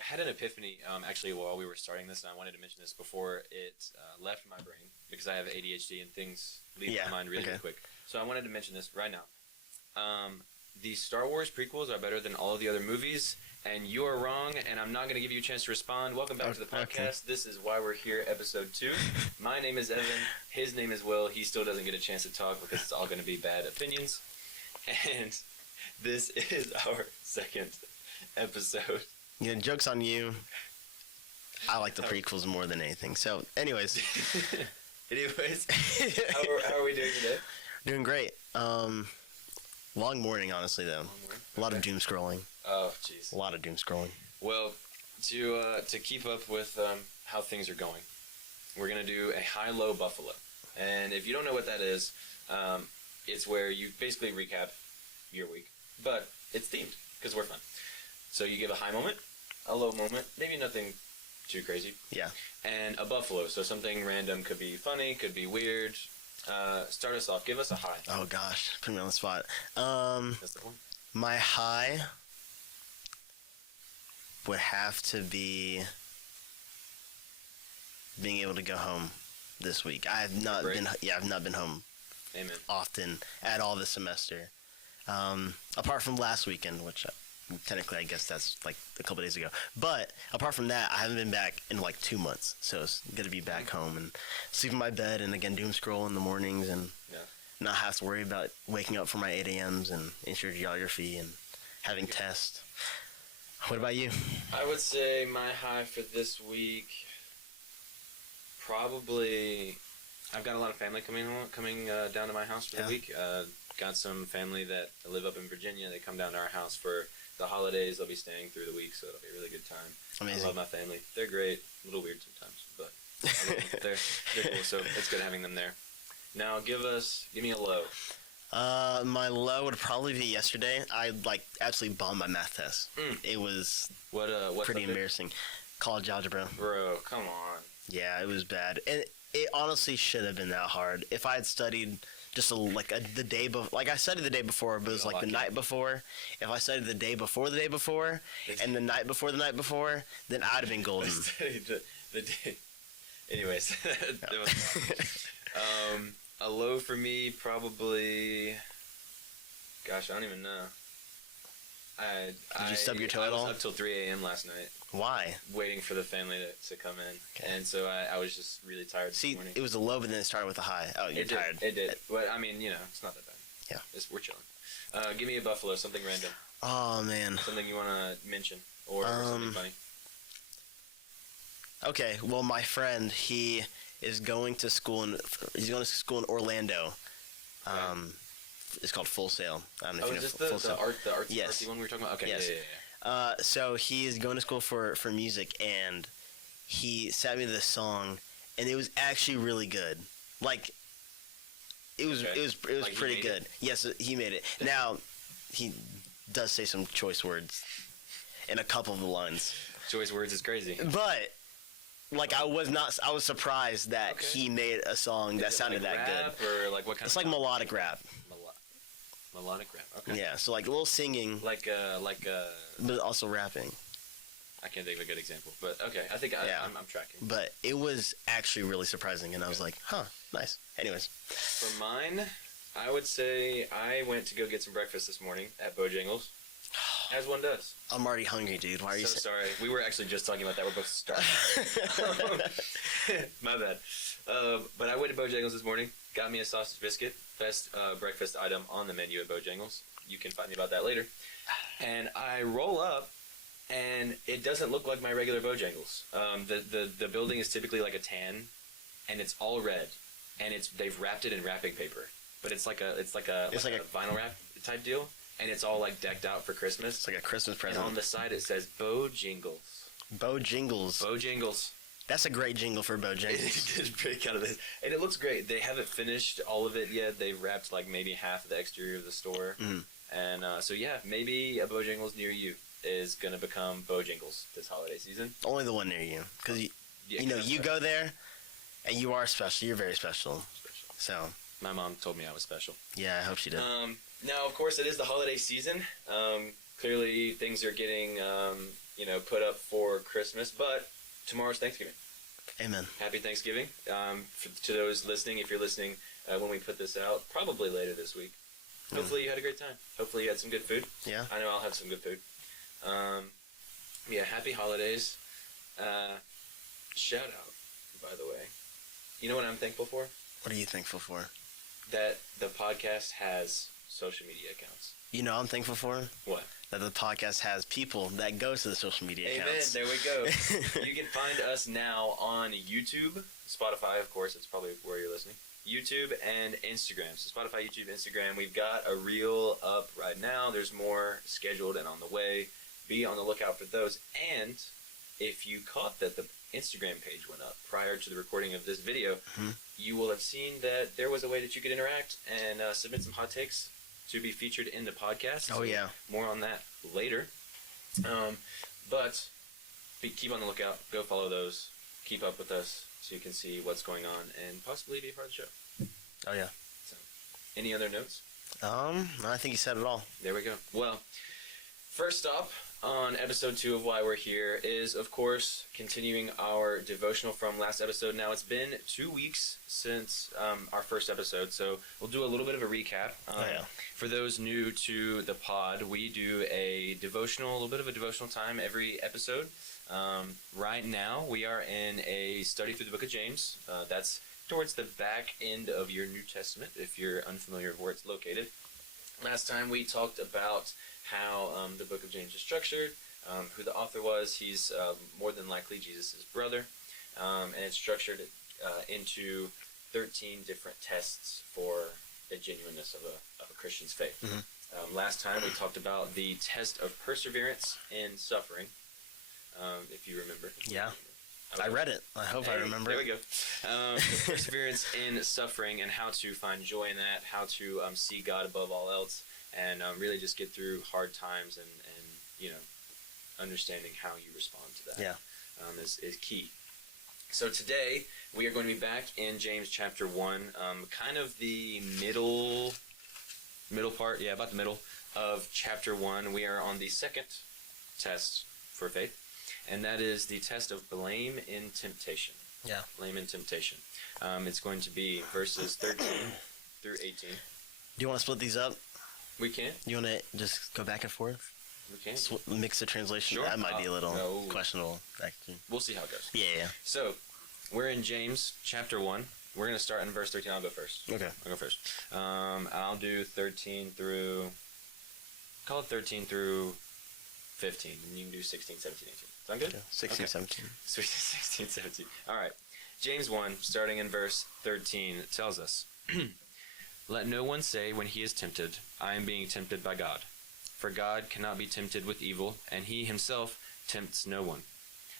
I had an epiphany actually while we were starting this, and I wanted to mention this before it left my brain because I have ADHD and things leave my mind really quick. So I wanted to mention this right now. The Star Wars prequels are better than all of the other movies, and you are wrong, and I'm not going to give you a chance to respond. Welcome back to the podcast. This is Why We're Here, episode 2. My name is Evan. His name is Will. He still doesn't get a chance to talk because it's all going to be bad opinions. And this is our second episard. Yeah, joke's on you. I like the prequels more than anything. So, anyways. How are we doing today? Doing great. Long morning, honestly, though. A lot of doom scrolling. Oh, jeez. A lot of doom scrolling. Well, to keep up with how things are going, we're going to do a high-low buffalo. And if you don't know what that is, it's where you basically recap your week. But it's themed, because we're fun. So you give a high moment, a low moment, maybe nothing too crazy. Yeah. And a buffalo, so something random, could be funny, could be weird. Start us off. Give us a high. Oh gosh, put me on the spot. That's the one. My high would have to be being able to go home this week. I've not been home Amen. Often at all this semester. Apart from last weekend, which technically I guess that's like a couple days ago. But apart from that, I haven't been back in like 2 months. So it's good to be back home and sleep in my bed and again doom scroll in the mornings and not have to worry about waking up for my 8 a.m.s and intro geography and having tests. What about you? I would say my high for this week, probably, I've got a lot of family coming down to my house for the week. Got some family that live up in Virginia. They come down to our house for the holidays. They'll be staying through the week, so it'll be a really good time. Amazing. I love my family. They're great. A little weird sometimes, but I love them. They're cool, so it's good having them there. Now, give me a low. My low would probably be yesterday. I absolutely bombed my math test. It was pretty embarrassing. College algebra. Bro, come on. Yeah, it was bad. And it honestly should have been that hard. If I had studied just the day before, like I studied the day before, but it was like the night before. If I studied the day before the day before, and the night before the night before, then I'd have been golden. the day. Anyways, that was a low for me, probably. Gosh, I don't even know. Did you stub your toe at all? I was up till 3 a.m. last night. Why? Waiting for the family to come in. Okay. And so I was just really tired this morning. It was a low, but then it started with a high. Oh, you're tired. It did. But, I mean, it's not that bad. Yeah. We're chilling. Give me a buffalo, something random. Oh, man. Something you want to mention or something funny. Okay, well, my friend, he is going to school in Orlando. It's called Full Sail. I don't know if you know Full Sail. The artsy one we were talking about? Okay, yes. Yeah. So he is going to school for music, and he sent me this song, and it was actually really good. Like, it was pretty good. Yes, he made it. Now, he does say some choice words in a couple of the lines. Choice words is crazy. But I was surprised that he made a song that sounded that good. Or like what kind it's like melodic rap. Melodic rap. Okay. Yeah, so like a little singing. But also rapping. I can't think of a good example, but okay, I think I'm tracking. But it was actually really surprising, and I was like, huh, nice. Anyways. For mine, I would say I went to go get some breakfast this morning at Bojangles. As one does. I'm already hungry, dude. Why are you sorry? We were actually just talking about that. We're both starving. My bad. But I went to Bojangles this morning. Got me a sausage biscuit. Best breakfast item on the menu at Bojangles. You can find me about that later. And I roll up, and it doesn't look like my regular Bojangles. The building is typically like a tan, and it's all red, and they've wrapped it in wrapping paper. But it's like a vinyl wrap type deal. And it's all like decked out for Christmas. It's like a Christmas present. And on the side it says Bojangles. Bojangles. Bojangles. That's a great jingle for Bojangles. It's break out of this. And it looks great. They haven't finished all of it yet. They've wrapped like maybe half of the exterior of the store. Mm. And so yeah, maybe a Bojangles near you is going to become Bojangles this holiday season. Only the one near you. Because you go there and you are special. You're very special. So my mom told me I was special. Yeah, I hope she did. Now, of course, it is the holiday season. Clearly, things are getting, put up for Christmas, but tomorrow's Thanksgiving. Amen. Happy Thanksgiving. To those listening, if you're listening when we put this out, probably later this week. Hopefully you had a great time. Hopefully you had some good food. Yeah. I know I'll have some good food. Happy holidays. Shout out, by the way. You know what I'm thankful for? What are you thankful for? That the podcast has social media accounts. You know I'm thankful for? What? That the podcast has people that go to the social media Amen. accounts. There we go. You can find us now on YouTube, Spotify, of course. It's probably where you're listening. YouTube and Instagram. So Spotify, YouTube, Instagram. We've got a reel up right now. There's more scheduled and on the way. Be on the lookout for those. And if you caught that the Instagram page went up prior to the recording of this video, you will have seen that there was a way that you could interact and submit some hot takes to be featured in the podcast. Oh, yeah. More on that later. But keep on the lookout. Go follow those. Keep up with us so you can see what's going on and possibly be a part of the show. Oh, yeah. So, any other notes? I think you said it all. There we go. Well, first stop on episode 2 of Why We're Here is, of course, continuing our devotional from last episode. Now, it's been 2 weeks since our first episode, so we'll do a little bit of a recap. For those new to the pod, we do a little bit of a devotional time every episode. Right now, we are in a study through the book of James. That's towards the back end of your New Testament, if you're unfamiliar with where it's located. Last time, we talked about how the book of James is structured, who the author was. He's more than likely Jesus' brother, and it's structured into 13 different tests for the genuineness of a Christian's faith. Last time we talked about the test of perseverance in suffering, if you remember. Yeah. I read it. I hope I remember. There we go. Perseverance in suffering and how to find joy in that, how to see God above all else, and really just get through hard times and understanding how you respond to that is key. So today we are going to be back in James chapter 1, kind of the middle part, about the middle of chapter 1. We are on the second test for faith, and that is the test of blame in temptation. Yeah. Blame in temptation. It's going to be verses 13 through 18. Do you want to split these up? We can. You want to just go back and forth? We can. Mix the translation? Sure. That might be a little questionable, actually. We'll see how it goes. Yeah. So, we're in James chapter 1. We're going to start in verse 13. I'll go first. Okay. I'll go first. I'll do 13 through... Call it 13 through 15. And you can do 16, 17, 18. Sound good? Okay. 16, 17. 16, 17. All right. James 1, starting in verse 13, it tells us... Let no one say when he is tempted, I am being tempted by God. For God cannot be tempted with evil, and he himself tempts no one.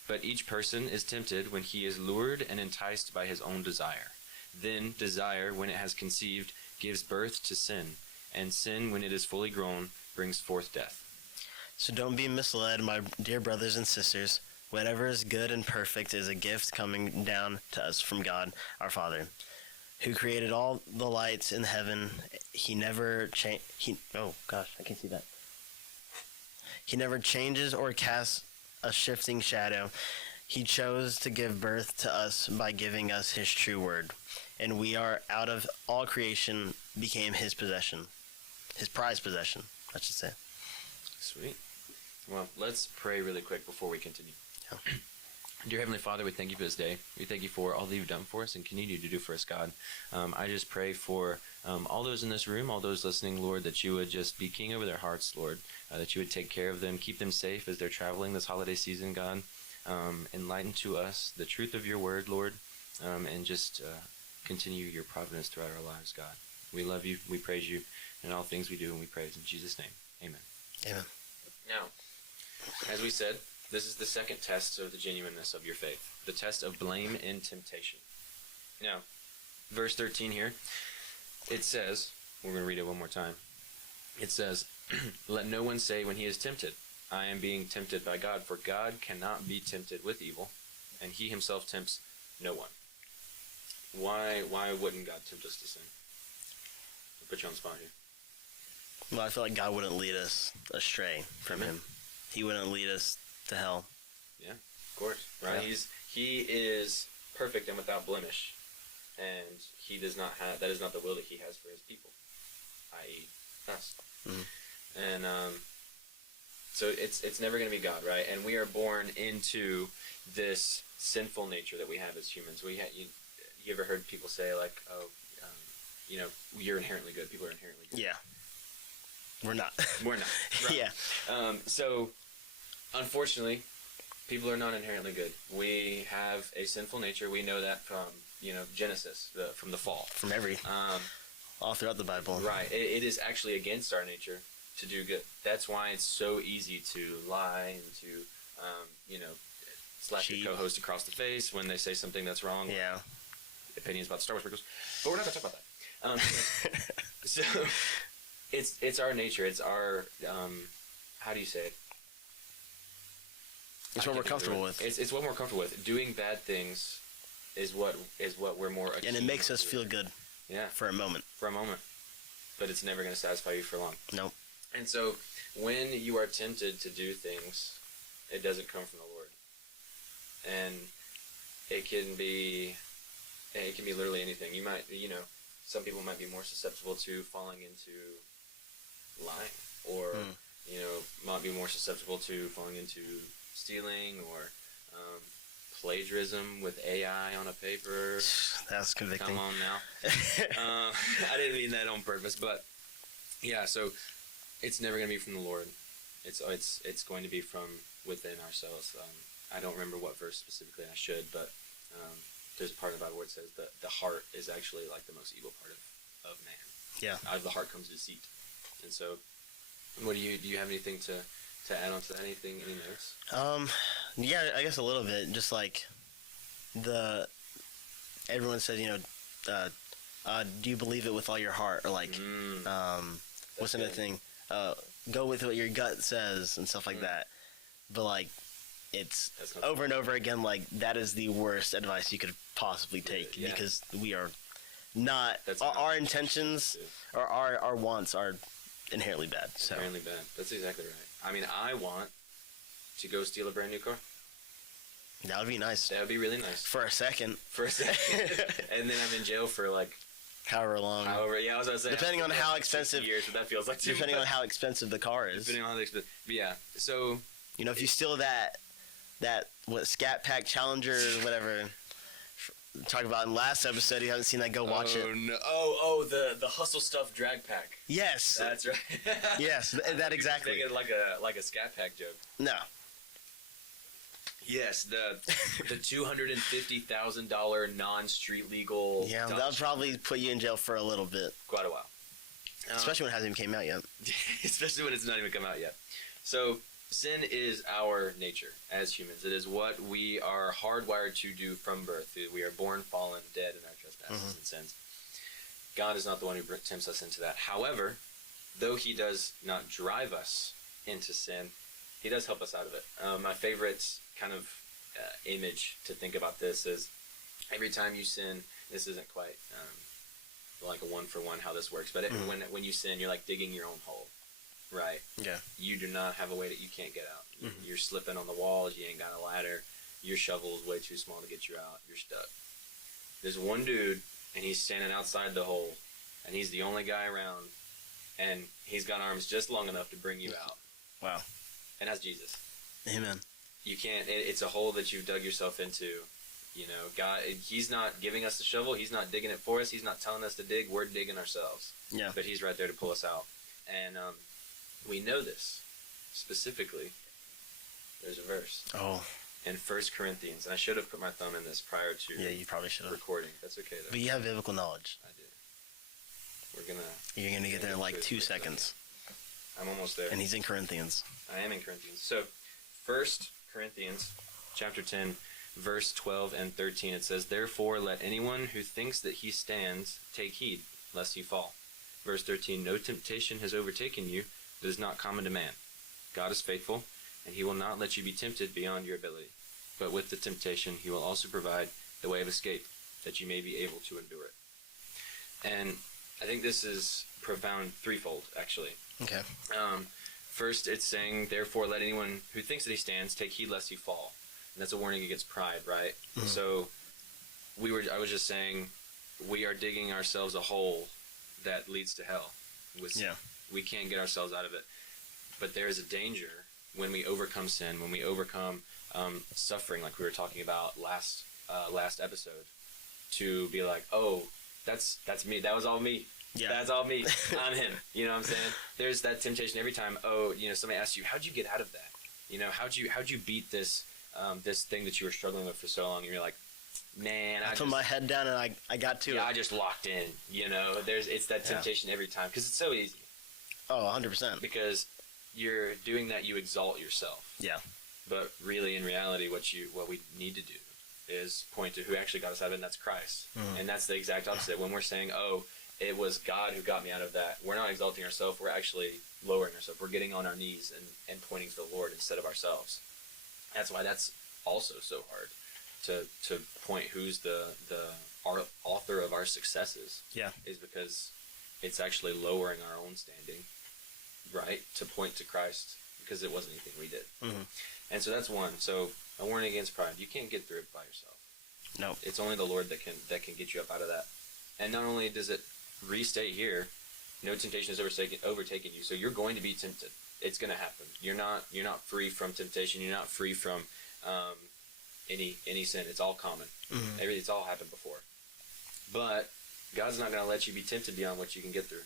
But each person is tempted when he is lured and enticed by his own desire. Then desire, when it has conceived, gives birth to sin, and sin, when it is fully grown, brings forth death. So don't be misled, my dear brothers and sisters. Whatever is good and perfect is a gift coming down to us from God, our Father, who created all the lights in heaven. He never He never changes or casts a shifting shadow. He chose to give birth to us by giving us his true word. And we are out of all creation became his possession. His prized possession, I should say. Sweet. Well, let's pray really quick before we continue. Yeah. Dear Heavenly Father, we thank you for this day. We thank you for all that you've done for us and continue to do for us, God. I just pray for all those in this room, all those listening, Lord, that you would just be king over their hearts, Lord, that you would take care of them, keep them safe as they're traveling this holiday season, God. Enlighten to us the truth of your word, Lord, and just continue your providence throughout our lives, God. We love you, we praise you, in all things we do, and we praise in Jesus' name. Amen. Amen. Now, as we said, this is the second test of the genuineness of your faith, the test of blame in temptation. Now, verse 13 here, it says, we're going to read it one more time. It says, let no one say when he is tempted, I am being tempted by God, for God cannot be tempted with evil, and he himself tempts no one. Why wouldn't God tempt us to sin? I'll put you on the spot here. Well, I feel like God wouldn't lead us astray from Him. He wouldn't lead us to hell. Yeah, of course. Right? Yeah. He is perfect and without blemish, and he does not have. That is not the will that he has for his people, i.e., us. And so it's never going to be God, right? And we are born into this sinful nature that we have as humans. You ever heard people say like, oh, you're inherently good. People are inherently good. Yeah. We're not. We're not. Right. Yeah. So, unfortunately, people are not inherently good. We have a sinful nature. We know that from Genesis, from the fall. From all throughout the Bible. Right. It is actually against our nature to do good. That's why it's so easy to lie and to, slap your co-host across the face when they say something that's wrong. Yeah. Opinions about the Star Wars prequels. But we're not going to talk about that. So, it's our nature. It's our, how do you say it? It's what we're comfortable with. It's what we're comfortable with. Doing bad things is what we're more accustomed to. And it makes us feel good. Yeah. For a moment. But it's never going to satisfy you for long. Nope. And so when you are tempted to do things, it doesn't come from the Lord. And it can be literally anything. You might, some people might be more susceptible to falling into lying, or might be more susceptible to falling into stealing, or plagiarism with AI on a paper. That's convicting. Come on now. I didn't mean that on purpose, but yeah. So it's never going to be from the Lord. It's going to be from within ourselves. I don't remember what verse specifically. I should, but there's a part of the Bible where it says that the heart is actually like the most evil part of man. Yeah. Out of the heart comes deceit. And so, what do you have anything to add on to that? Any notes? Yeah, I guess a little bit. Just like everyone said, do you believe it with all your heart? Or like, what's another thing? Go with what your gut says and stuff like that. But like, it's over and over again, like, that is the worst advice you could possibly take, because we are not, our intentions or our wants are inherently bad. So. Inherently bad. That's exactly right. I mean, I want to go steal a brand new car. That would be nice. That would be really nice. For a second. And then I'm in jail for like however long. Yeah, I was going to say. Depending on how expensive. Years, but that feels like depending on how expensive the car is. Depending on how expensive. Yeah. So. If you steal that Scat Pack Challenger or whatever. Talk about in last episode. You haven't seen that? Go watch it. No. The Hustle Stuff drag pack. Yes, that's right. Yes, that exactly. Make it like a Scat Pack joke. No. Yes, the $250,000 non-street legal. Yeah, that would probably put you in jail for a little bit. Quite a while. Especially when it hasn't even came out yet. Especially when it's not even come out yet. So. Sin is our nature as humans. It is what we are hardwired to do from birth. We are born, fallen, dead in our trespasses and sins. God is not the one who tempts us into that. However, though he does not drive us into sin, he does help us out of it. My favorite kind of image to think about this is every time you sin, this isn't quite like a one-for-one how this works, but when you sin, you're like digging your own hole. Right. Yeah. You do not have a way that you can't get out. You're slipping on the walls. You ain't got a ladder. Your shovel is way too small to get you out. You're stuck. There's one dude, and he's standing outside the hole, and he's the only guy around, and he's got arms just long enough to bring you out. Wow. And that's Jesus. Amen. You can't. It's a hole that you've dug yourself into. God. He's not giving us the shovel. He's not digging it for us. He's not telling us to dig. We're digging ourselves. Yeah. But he's right there to pull us out. And we know this specifically. There's a verse. Oh. In 1 Corinthians. And I should have put my thumb in this prior to you probably should have. Recording. That's okay, though. But you have biblical knowledge. I do. You're going to get there in like 2 seconds. I'm almost there. And he's in Corinthians. I am in Corinthians. So, 1 Corinthians chapter 10, verse 12 and 13, it says, "Therefore let anyone who thinks that he stands take heed, lest he fall." Verse 13, "No temptation has overtaken you that is not common to man. God is faithful, and he will not let you be tempted beyond your ability. But with the temptation, he will also provide the way of escape, that you may be able to endure it." And I think this is profound threefold, actually. Okay. First, it's saying, therefore, let anyone who thinks that he stands take heed lest he fall. And that's a warning against pride, right? Mm-hmm. So I was just saying, we are digging ourselves a hole that leads to hell. We can't get ourselves out of it. But there is a danger when we overcome sin, when we overcome suffering, like we were talking about last episode, to be like, oh, that's me. That was all me. Yeah. That's all me. I'm him. You know what I'm saying? There's that temptation every time. Oh, somebody asks you, how'd you get out of that? How'd you beat this this thing that you were struggling with for so long? And you're like, man, I put my head down and I got to it. Yeah, I just locked in. It's that temptation every time because it's so easy. Oh, 100%. Because you're doing that, you exalt yourself. Yeah. But really, in reality, what we need to do is point to who actually got us out of it, and that's Christ. Mm-hmm. And that's the exact opposite. When we're saying, oh, it was God who got me out of that, we're not exalting ourselves, we're actually lowering ourselves. We're getting on our knees and pointing to the Lord instead of ourselves. That's why that's also so hard to point who's the author of our successes. Yeah. Is because it's actually lowering our own standing, right? To point to Christ because it wasn't anything we did. Mm-hmm. And so that's one. So a warning against pride. You can't get through it by yourself. No. It's only the Lord that can get you up out of that. And not only does it restate here, no temptation has overtaken you. So you're going to be tempted. It's going to happen. You're not free from temptation. You're not free from any sin. It's all common. Mm-hmm. It's all happened before. But God's not going to let you be tempted beyond what you can get through.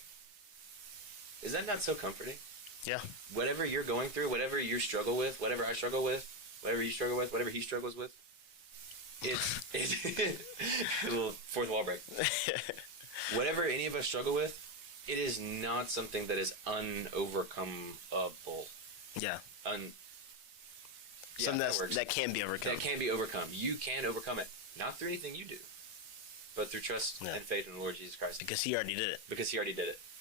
Is that not so comforting? Yeah. Whatever you're going through, whatever you struggle with, whatever I struggle with, whatever you struggle with, whatever he struggles with, it's a little fourth wall break. Whatever any of us struggle with, it is not something that is unovercomable. Yeah. Something that can be overcome. That can be overcome. You can overcome it. Not through anything you do, but through trust and faith in the Lord Jesus Christ. Because he already did it.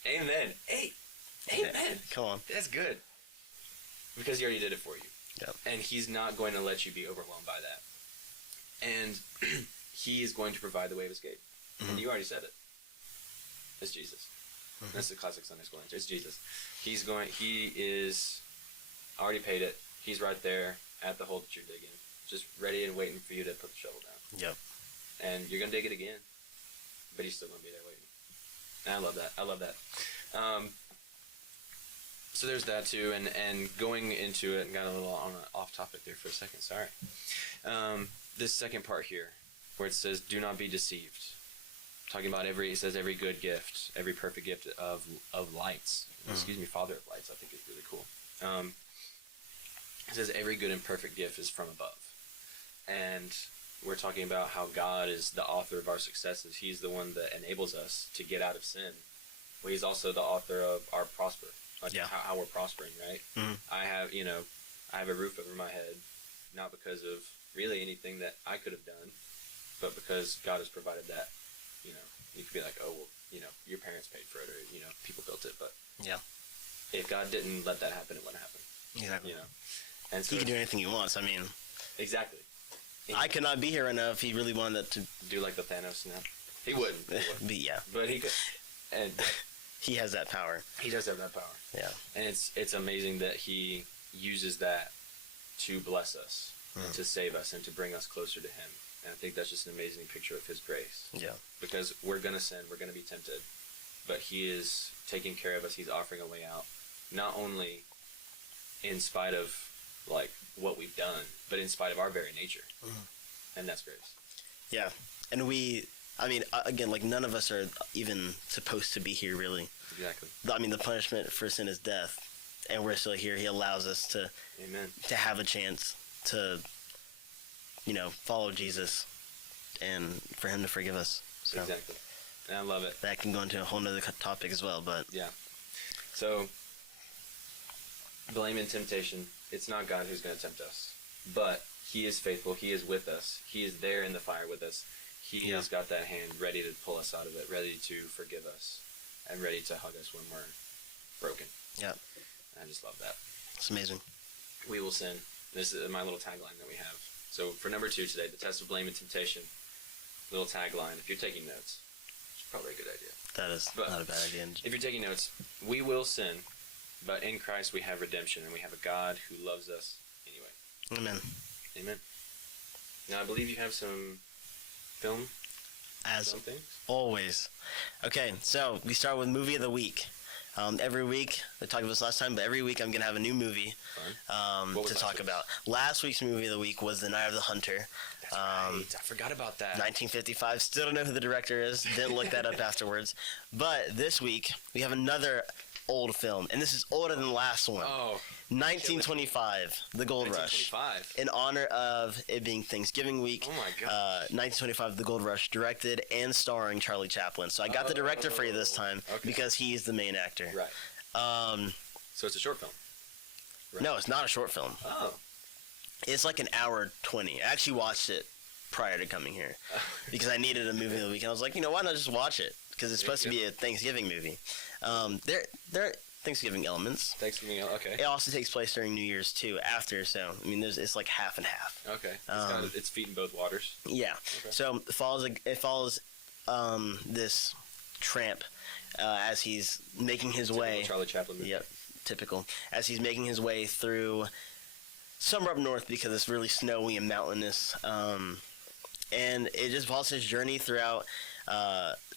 Amen. Hey, amen. Come on. That's good. Because he already did it for you. Yep. And he's not going to let you be overwhelmed by that. And he is going to provide the way of escape. Mm-hmm. And you already said it. It's Jesus. Mm-hmm. That's the classic Sunday school answer. It's Jesus. He is already paid it. He's right there at the hole that you're digging. Just ready and waiting for you to put the shovel down. Yep. And you're going to dig it again. But he's still going to be there waiting. And I love that. So there's that too, and going into it, and got a little off topic there for a second, sorry. This second part here, where it says, do not be deceived. Talking about it says every good gift, every perfect gift of lights. Excuse me, Father of lights, I think is really cool. It says every good and perfect gift is from above. And we're talking about how God is the author of our successes. He's the one that enables us to get out of sin. Well, he's also the author of our prosper. How we're prospering, right? Mm-hmm. I have a roof over my head, not because of really anything that I could have done, but because God has provided that. You could be like, oh, well, your parents paid for it, or, people built it, but if God didn't let that happen, it wouldn't happen. Exactly. And so he can do anything he wants. I mean, exactly. I could not be here right now if he really wanted to do like the Thanos snap. He wouldn't. But he could. And he has that power. He does have that power. Yeah. And it's amazing that he uses that to bless us, and to save us, and to bring us closer to him. And I think that's just an amazing picture of his grace. Yeah. Because we're going to sin, we're going to be tempted, but he is taking care of us. He's offering a way out, not only in spite of like what we've done, but in spite of our very nature. And that's grace. Yeah. And again, like none of us are even supposed to be here, really. Exactly. The punishment for sin is death, and we're still here. He allows us to, Amen, to have a chance to, follow Jesus, and for him to forgive us. So exactly. And I love it. That can go into a whole nother topic as well, but yeah. So, blame and temptation. It's not God who's going to tempt us, but he is faithful. He is with us. He is there in the fire with us. He has got that hand ready to pull us out of it, ready to forgive us, and ready to hug us when we're broken. Yeah. I just love that. It's amazing. We will sin. This is my little tagline that we have. So for number 2 today, the test of blame and temptation, little tagline. If you're taking notes, it's probably a good idea. That is not a bad idea. If you're taking notes, we will sin, But in Christ we have redemption, and we have a God who loves us anyway. Amen. Amen. Now, I believe you have some film. As something. Always. Okay, so we start with movie of the week. Every week, I talked about this last time, but every week I'm going to have a new movie to talk about. Last week's movie of the week was The Night of the Hunter. That's right. I forgot about that. 1955. Still don't know who the director is. Didn't look that up afterwards. But this week, we have another old film, and this is older than the last one. Oh. 1925, The Gold Rush. In honor of it being Thanksgiving week. Oh my God. 1925, The Gold Rush, directed and starring Charlie Chaplin. So I got the director for you this time because he's the main actor. Right. So it's a short film. Right. No, it's not a short film. Oh. It's like an hour 20. I actually watched it prior to coming here because I needed a movie of the week, and I was like, why not just watch it? Because it's supposed to be a Thanksgiving movie. There are Thanksgiving elements. Okay. It also takes place during New Year's too. After, so I mean, it's like half and half. Okay. It's feet in both waters. Yeah. Okay. So it follows this tramp as he's making his way. Charlie Chaplin movie. Yep. Typical. As he's making his way through somewhere up north because it's really snowy and mountainous, and it just follows his journey throughout.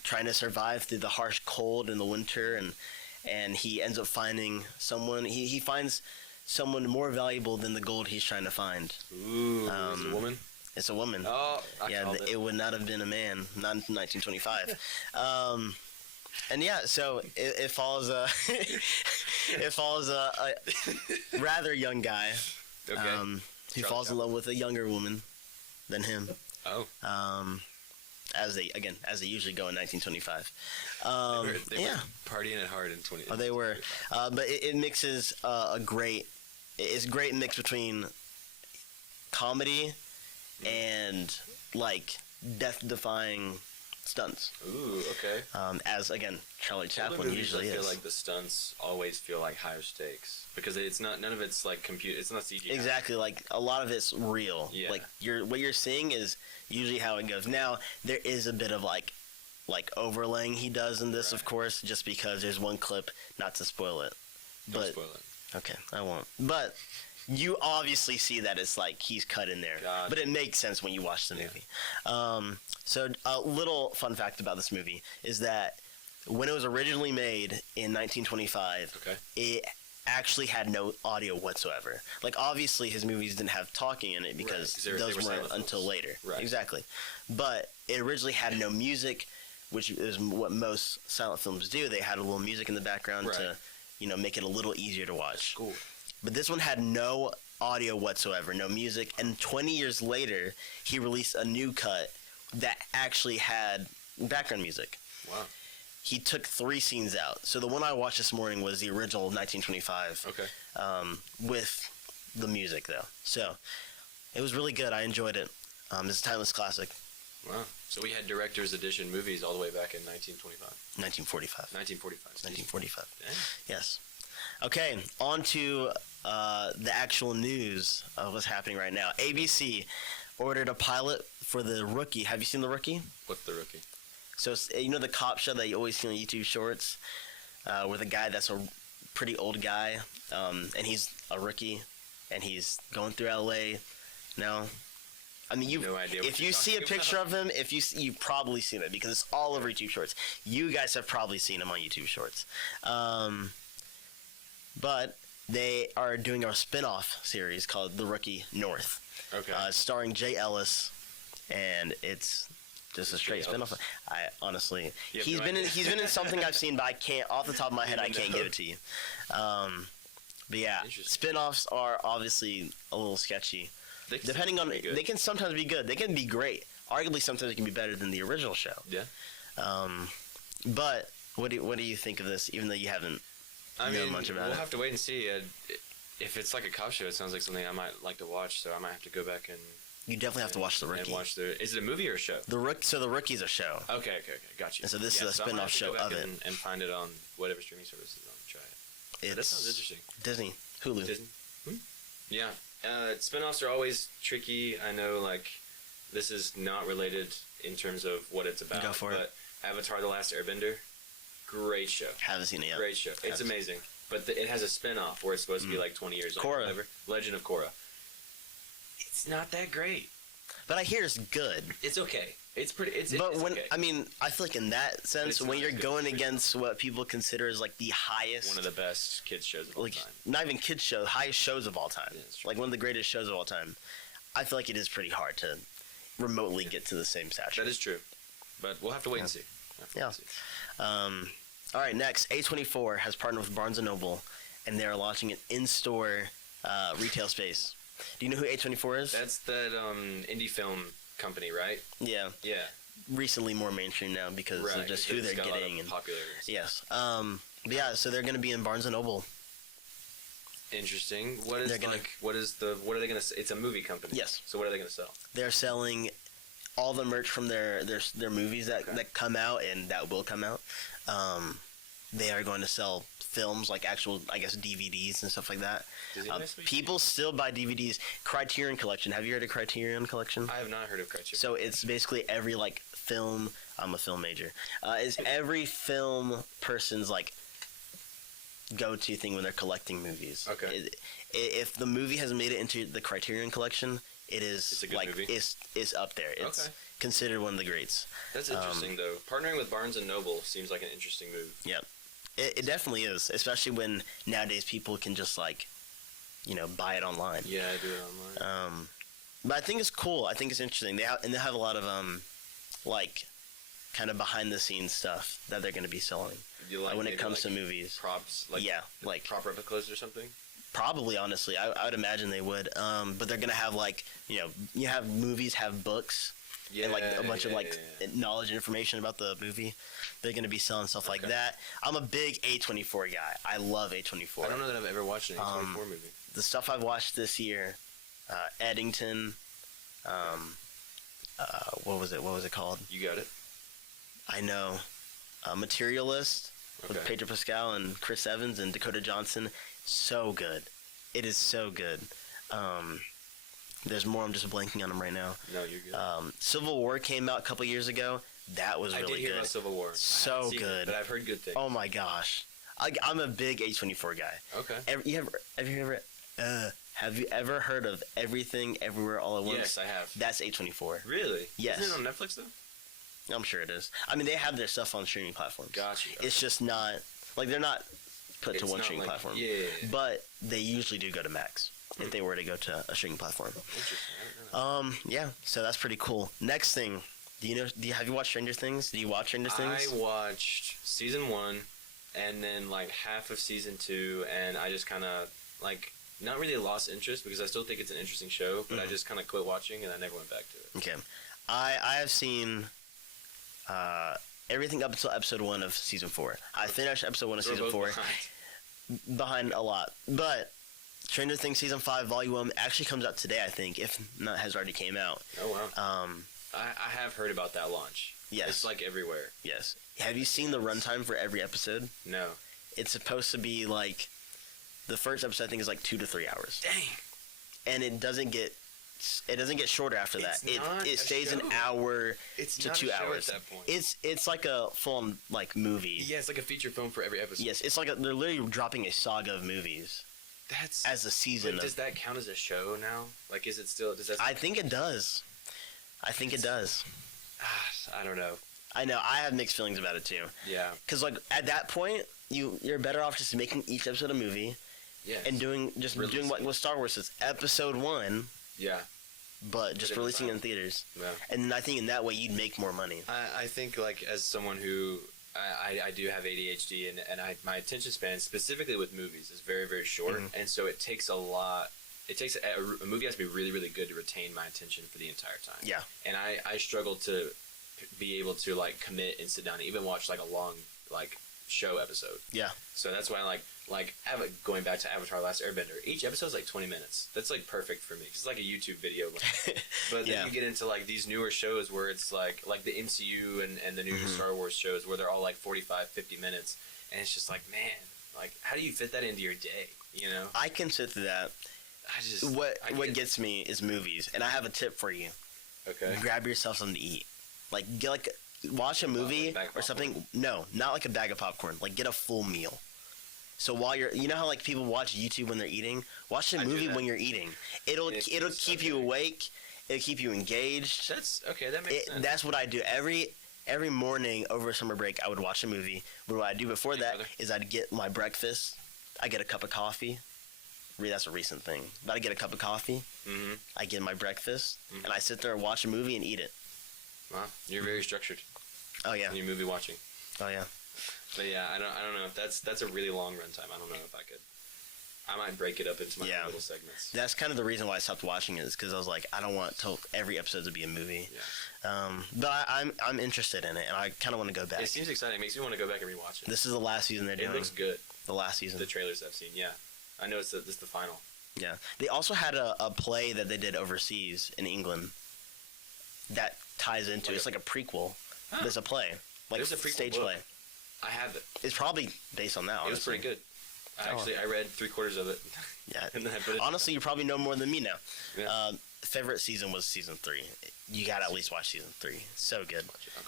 Trying to survive through the harsh cold in the winter, and he ends up finding someone. He finds someone more valuable than the gold he's trying to find. Ooh, is it a woman? It's a woman. Oh, it would not have been a man, not in 1925. And yeah, so it follows a rather young guy who falls in love with a younger woman than him. Oh. As they usually go in 1925. They were partying it hard in 20. Oh, they were. But it mixes it's a great mix between comedy and like death-defying stunts. Ooh, okay. As again, Charlie Chaplin usually is. I feel like the stunts always feel like higher stakes because it's not. None of it's like computer. It's not CGI. Exactly. Like a lot of it's real. Yeah. Like what you're seeing is usually how it goes. Now there is a bit of like overlaying he does in this, of course, just because there's one clip. Not to spoil it. Don't spoil it. Okay, I won't. But you obviously see that it's like he's cut in there. God. But it makes sense when you watch the movie. So a little fun fact about this movie is that when it was originally made in 1925, it actually had no audio whatsoever. Like, obviously, his movies didn't have talking in it because those weren't until later. Right. Exactly. But it originally had no music, which is what most silent films do. They had a little music in the background to, make it a little easier to watch. Cool. But this one had no audio whatsoever, no music. And 20 years later, he released a new cut that actually had background music. Wow. He took 3 scenes out. So the one I watched this morning was the original 1925. Okay. With the music, though. So it was really good. I enjoyed it. It's a timeless classic. Wow. So we had director's edition movies all the way back in 1925. 1945. 1945. Dang. Yes. Okay, on to the actual news of what's happening right now. ABC ordered a pilot for The Rookie. Have you seen The Rookie? What's The Rookie? So, the cop show that you always see on YouTube Shorts, with a guy that's a pretty old guy, and he's a rookie, and he's going through LA. No, I mean, no idea if you see a picture of him, you've probably seen it because it's all over YouTube Shorts. You guys have probably seen him on YouTube Shorts. But they are doing a spin-off series called The Rookie North. Okay. Starring Jay Ellis, and it's just a straight spin-off. I honestly, he's been in something I've seen, but I can't, off the top of my head, I can't give it to you. But yeah, spin-offs are obviously a little sketchy. Depending on, they can sometimes be good. They can be great. Arguably, sometimes it can be better than the original show. Yeah. But what do you think of this? Even though you haven't known much about it, we'll have to wait and see. If it's like a cop show, it sounds like something I might like to watch. So I might have to go back and. You definitely have to watch The Rookie. Is it a movie or a show? So The Rookie's a show. Okay, got you. And so this is a spin-off show of it. And find it on whatever streaming service is on. Try it. That sounds interesting. Disney, Hulu. Disney. Yeah. Spin-offs are always tricky. I know, this is not related in terms of what it's about. Go for it. But Avatar: The Last Airbender, great show. Haven't seen it yet. Great show. It's amazing. but it has a spin-off where it's supposed to be like 20 years old. Korra. Whatever. Legend of Korra. It's not that great. But I hear it's good. It's okay. It's pretty. It's when okay. I mean, I feel like in that sense, when you're going against what people consider as like the highest, one of the best kids shows of all time. Not even kids shows, highest shows of all time, like one of the greatest shows of all time. I feel like it is pretty hard to remotely get to the same stature. That is true, but we'll have to wait and see. All right, next, A24 has partnered with Barnes & Noble, and they are launching an in-store retail space. Do you know who A24 is? That's that indie film company, right? Yeah. Yeah. Recently more mainstream now because of just who they're getting. And popular. Yes. But yeah, so they're going to be in Barnes & Noble. Interesting. What are they going to say? It's a movie company. Yes. So what are they going to sell? They're selling all the merch from their movies that come out and that will come out. They are going to sell films, like actual, I guess, DVDs and stuff like that. People still buy DVDs. Criterion Collection. Have you heard of Criterion Collection? I have not heard of Criterion. So it's basically every like film. I'm a film major. Is every film person's like go-to thing when they're collecting movies. Okay. If the movie has made it into the Criterion Collection, it's a good movie. It's up there. It's considered one of the greats. That's interesting, though. Partnering with Barnes & Noble seems like an interesting move. Yeah. It definitely is, especially when nowadays people can just like, buy it online. Yeah, I do it online. But I think it's cool. I think it's interesting. They have a lot of like, kind of behind the scenes stuff that they're going to be selling. When it comes to movies, props, like prop replicas or something. Probably, honestly, I would imagine they would. But they're going to have like, you have movies have books. And like a bunch of knowledge and information about the movie. They're going to be selling stuff like that. I'm a big A24 guy. I love A24. I don't know that I've ever watched an A24 movie. The stuff I've watched this year, Eddington, what was it called? You got it. I know. Materialist with Pedro Pascal and Chris Evans and Dakota Johnson. So good. It is so good. There's more. I'm just blanking on them right now. No, you're good. Civil War came out a couple years ago. That was really good. I did hear about Civil War. So good. But I've heard good things. Oh my gosh. I'm a big A24 guy. Okay. Have you ever heard of Everything Everywhere All at Once? Yes, I have. That's A24. Really? Yes. Isn't it on Netflix though? I'm sure it is. I mean, they have their stuff on streaming platforms. Gotcha. It's just not like they're not put to one streaming platform. Yeah. But they usually do go to Max if they were to go to a streaming platform. Interesting. Yeah. So that's pretty cool. Next thing, have you watched Stranger Things? Do you watch Stranger Things? I watched season 1 and then like half of season 2, and I just kind of like not really lost interest because I still think it's an interesting show, but I just kind of quit watching and I never went back to it. Okay. I have seen everything up until episode 1 of season 4. I finished episode 1 of season 4. Behind a lot. But Stranger Things season 5 volume 1 actually comes out today, I think, if not has already came out. Oh wow. I have heard about that launch. Yes. It's like everywhere. Yes. Have you seen the runtime for every episode? No. It's supposed to be like the first episode I think is like 2 to 3 hours. Dang. And it doesn't get shorter after that. It stays an hour to 2 hours. At that point. It's like a full like movie. Yeah, it's like a feature film for every episode. Yes, it's like they're literally dropping a saga of movies. That's as a season. Does that count as a show now? Like, is it still? I think it does. It does. I don't know. I know. I have mixed feelings about it too. Yeah. Because like at that point, you're better off just making each episode a movie. Yes. And doing what Star Wars is episode 1. Yeah. But just releasing it in theaters. Yeah. And I think in that way you'd make more money. I think like as someone who I do have ADHD and my attention span specifically with movies is very, very short, and so it takes a lot. It takes a movie has to be really, really good to retain my attention for the entire time. Yeah. And I struggle to be able to like commit and sit down and even watch like a long like show episode. Yeah. So that's why going back to Avatar: Last Airbender, each episode's like 20 minutes. That's like perfect for me because it's like a YouTube video. But then you get into like these newer shows where it's like the MCU and the new Star Wars shows where they're all like 45, 50 minutes, and it's just like, man, like how do you fit that into your day? You know? I can sit through that. What gets me is movies, and I have a tip for you. Okay. Grab yourself something to eat. Watch a movie or something. No, not like a bag of popcorn. Like get a full meal. So while you know how like people watch YouTube when they're eating, watch a movie when you're eating. It'll keep you awake. It'll keep you engaged. That's okay. That makes sense. That's what I do every morning over summer break. I would watch a movie. But what I do before that is I'd get my breakfast. I get a cup of coffee. That's a recent thing. But I get a cup of coffee. Mm-hmm. I get my breakfast, and I sit there and watch a movie and eat it. Wow, you're very structured. Oh yeah. In your movie watching. Oh yeah. But yeah, I don't know if that's a really long run time. I don't know if I could. I might break it up into my little segments. That's kind of the reason why I stopped watching it, is because I was like, I don't want every episode to be a movie. Yeah. But I'm interested in it, and I kind of want to go back. It seems exciting. It makes me want to go back and rewatch it. This is the last season they're doing. It looks good. The last season. The trailers I've seen, yeah. I know this is the final. Yeah. They also had a play that they did overseas in England that ties into it's like a prequel. Huh. There's a play. Like there's a prequel stage book. play. I have it. It's probably based on that. It was pretty good. I read 3/4 of it. Yeah. And then I put it honestly, you probably know more than me now. Yeah. Favorite season was season 3. You gotta at least watch season 3. So good.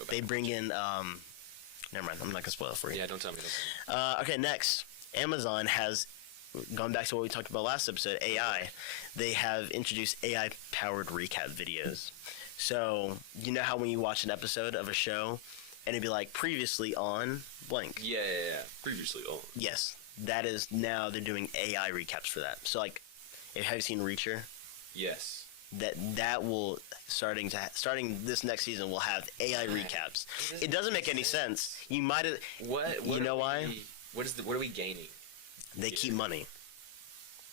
They bring in. Never mind. I'm not gonna spoil it for you. Yeah, don't tell me. Okay, next, Amazon has gone back to what we talked about last episode. AI. They have introduced AI-powered recap videos. So you know how when you watch an episode of a show, and it'd be like previously on blank. Yeah. Previously on. Yes, that is now they're doing AI recaps for that. So like, have you seen Reacher? Yes. That will starting this next season will have AI recaps. It doesn't make any sense. You might have. What you know why? What are we gaining? They keep money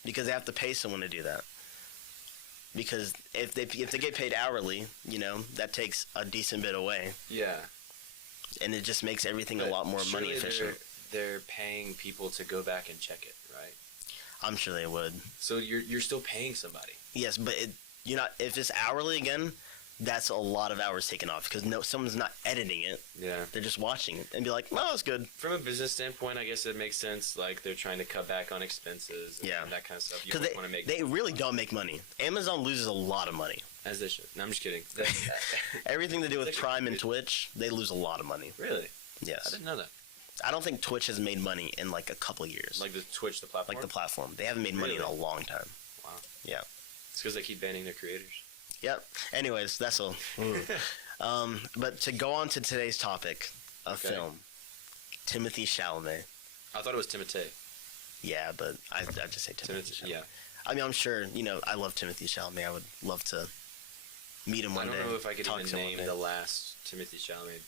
because they have to pay someone to do that. Because if they get paid hourly, that takes a decent bit away. Yeah. And it just makes everything a lot more money efficient. They're paying people to go back and check it, right? I'm sure they would. So you're still paying somebody. Yes, but if it's hourly again, that's a lot of hours taken off because someone's not editing it. Yeah. They're just watching it and be like, "Oh, it's good." From a business standpoint, I guess it makes sense. Like they're trying to cut back on expenses and that kind of stuff. Because they really don't make money. Amazon loses a lot of money. As they should. No, I'm just kidding. Everything to do with Prime and Twitch, they lose a lot of money. Really? Yes. I didn't know that. I don't think Twitch has made money in like a couple of years. Like the Twitch, the platform? Like the platform. They haven't made money in a long time. Wow. Yeah. It's because they keep banning their creators. Yep. Anyways, that's all. But to go on to today's topic of film, Timothee Chalamet. I thought it was Timothée. Yeah, but I just say Timothée Chalamet. Yeah. I mean, I'm sure, I love Timothée Chalamet. I would love to meet him one day. I don't know if I could even name the last Timothée Chalamet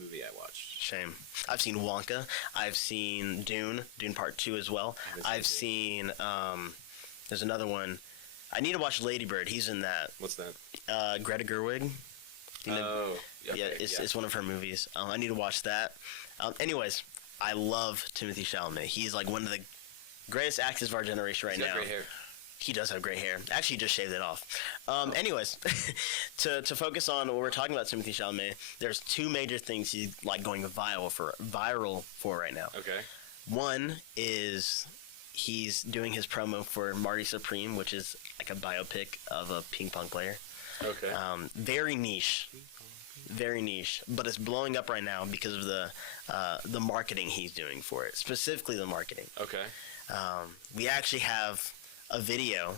movie I watched. Shame. I've seen Wonka. I've seen Dune Part 2 as well. I've seen, there's another one. I need to watch Lady Bird. He's in that. What's that? Greta Gerwig. It's one of her movies. I need to watch that. Anyways, I love Timothée Chalamet. He's like one of the greatest actors of our generation right now. He's got great hair. He does have great hair. Actually, he just shaved it off. Anyways, to focus on what we're talking about, Timothée Chalamet, there's 2 major things he's like going viral for right now. Okay. One is he's doing his promo for Marty Supreme, which is like a biopic of a ping pong player. Okay. Very niche, but it's blowing up right now because of the marketing he's doing for it, specifically the marketing. Okay. We actually have a video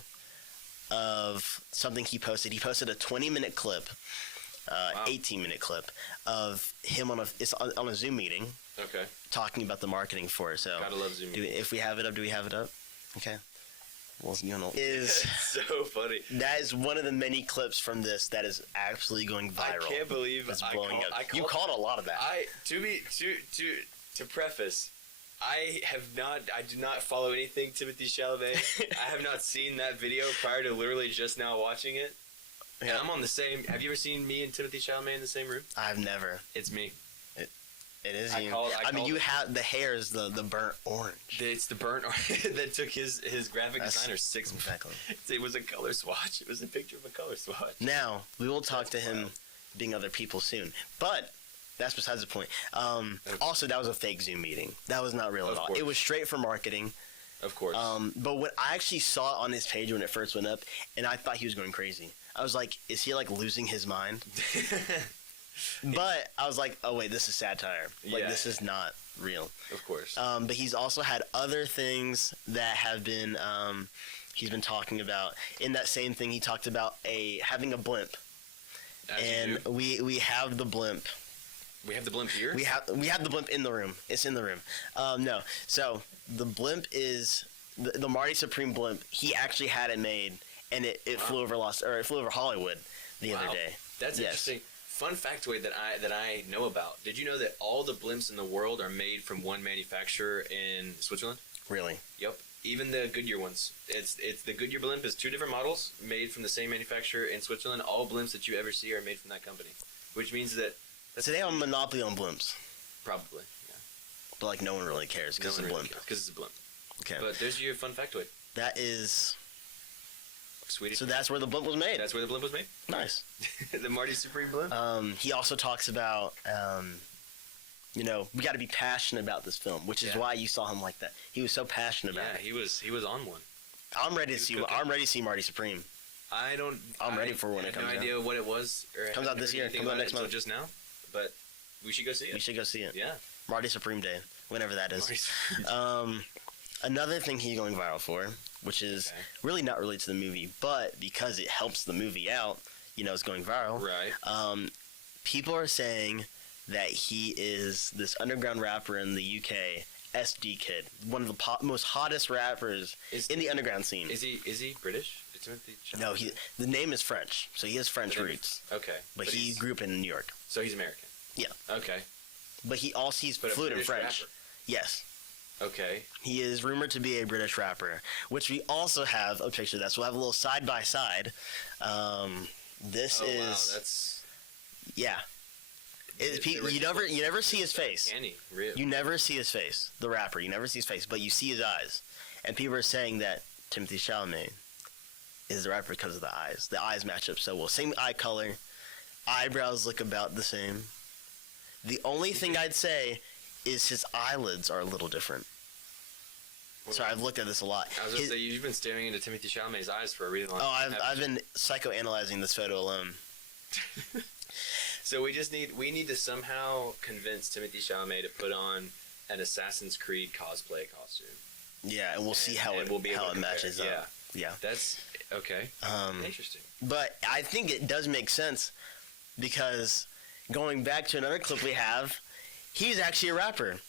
of something he posted. He posted a 20-minute clip, 18-minute clip of him on a Zoom meeting. Okay. Talking about the marketing for it. So gotta love Zoom meetings. If we have it up, do we have it up? Okay. Well, is so funny. That is one of the many clips from this that is absolutely going viral. I can't believe it's blowing up. You caught a lot of that. To preface, I do not follow anything Timothée Chalamet. I have not seen that video prior to literally just now watching it. Yeah. And I'm on the same. Have you ever seen me and Timothée Chalamet in the same room? I've never. It's me. It is you. I mean, you have the hair is the burnt orange. It's the burnt orange that took his graphic designer 6 months. Exactly. It was a color swatch. It was a picture of a color swatch. Now we will talk to him being other people soon, but that's besides the point. Also, that was a fake Zoom meeting. That was not real at all. It was straight for marketing. Of course. But when I actually saw it on his page when it first went up, and I thought he was going crazy. I was like, is he like losing his mind? But I was like, oh wait, this is satire. Like this is not real. Of course. But he's also had other things that have been he's been talking about. In that same thing, he talked about having a blimp. And we have the blimp. We have the blimp here? We have the blimp in the room. It's in the room. No. So the blimp is the Marty Supreme blimp. He actually had it made, and it flew over Hollywood the other day. That's interesting. Fun factoid that I know about. Did you know that all the blimps in the world are made from one manufacturer in Switzerland? Really? Yep. Even the Goodyear ones. It's the Goodyear blimp is 2 different models made from the same manufacturer in Switzerland. All blimps that you ever see are made from that company, which means that. So they have a monopoly on blimps. Probably, yeah. But like no one really cares because it's a blimp. Because it's a blimp. Okay. But there's your fun factoid. That is. Swedish. So that's where the blimp was made. That's where the blimp was made. Nice. The Marty Supreme blimp. He also talks about, we got to be passionate about this film, which is why you saw him like that. He was so passionate about it. Yeah, he was on one. I'm ready to see Marty Supreme. I'm ready for when it comes out. I have no idea what it was. Or comes out this year. Comes out next month. Just now, but we should go see it. We should go see it. Yeah. Marty Supreme Day, whenever that is. Another thing he's going viral for, which is really not related to the movie, but because it helps the movie out, it's going viral. Right. People are saying that he is this underground rapper in the UK, SD Kid, one of the most hottest rappers in the underground scene. Is he British? No, the name is French, so he has French roots. Okay. But he grew up in New York. So he's American. Yeah. Okay. But he's fluent in French. Rapper. Yes. Okay. He is rumored to be a British rapper, which we also have a picture of that. So we'll have a little side by side. This is. Wow, that's. Yeah. You never see his face. Really? You never see his face. The rapper, you never see his face, but you see his eyes. And people are saying that Timothee Chalamet is the rapper because of the eyes. The eyes match up so well. Same eye color. Eyebrows look about the same. The only thing I'd say is his eyelids are a little different. Sorry, I've looked at this a lot. I was going to say, you've been staring into Timothee Chalamet's eyes for a really long time. Oh, I've been psychoanalyzing this photo alone. So we need to somehow convince Timothee Chalamet to put on an Assassin's Creed cosplay costume. Yeah, and we'll see how it matches up. Yeah. That's okay. Interesting. But I think it does make sense because going back to another clip we have, he's actually a rapper.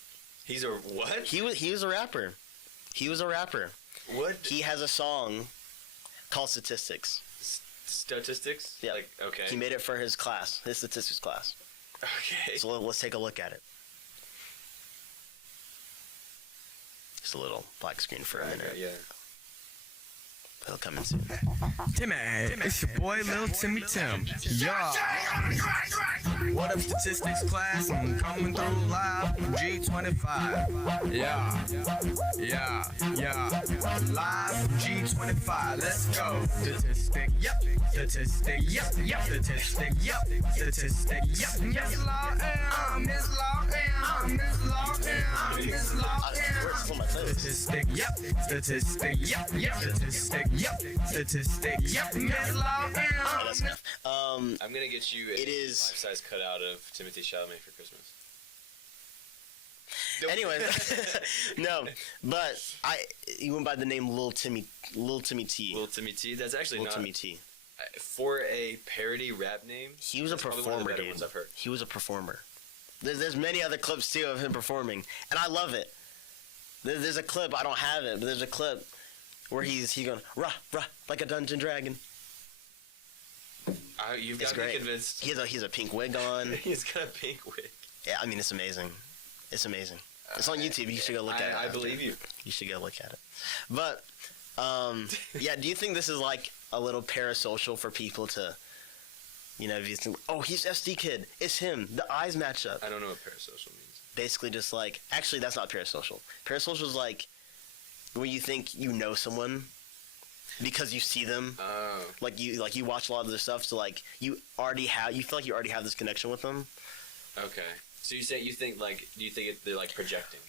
He's a what? He was a rapper. He was a rapper. What? He has a song called Statistics. Statistics? Yeah. Like, okay. He made it for his class, his statistics class. Okay. So let's take a look at it. Just a little black screen for a minute. Okay, yeah. He'll come in soon. Timmy, it's your boy Lil Timmy Tim. Yeah. What up, statistics class? I'm coming through live from G25. Yeah. Live from G25. Let's go. Statistic. Yep. Statistic. Yep. Statistic. Yep. Statistic. Yep. Miss Law M. Miss Law M. Miss Law M. Miss Law M. Statistic. Yep. Statistic. Yep. Statistic. Yep. Statistic. Yep. Miss Law M. That's enough. I'm gonna get you a life-size cutout of Timothee Chalamet for Christmas. Anyway, no, but he went by the name Lil Timmy T. Lil Timmy T. That's actually Lil Timmy T. For a parody rap name. He was a performer, dude. Ones I've heard. He was a performer. There's many other clips too of him performing, and I love it. There's a clip, I don't have it, but there's a clip where he's going rah rah like a dungeon dragon. You've got me convinced. He's a pink wig on. He's got a pink wig. Yeah, I mean it's amazing. It's amazing. It's on YouTube. You should go look at it. I believe you. You should go look at it. But yeah, do you think this is like a little parasocial for people to, if you think, oh, he's SD Kid, it's him. The eyes match up. I don't know what parasocial means. Basically, just like actually, that's not parasocial. Parasocial is like when you think you know someone because you see them. Oh. Like you watch a lot of their stuff, so like you feel like you already have this connection with them. Okay. So you think they're like projecting?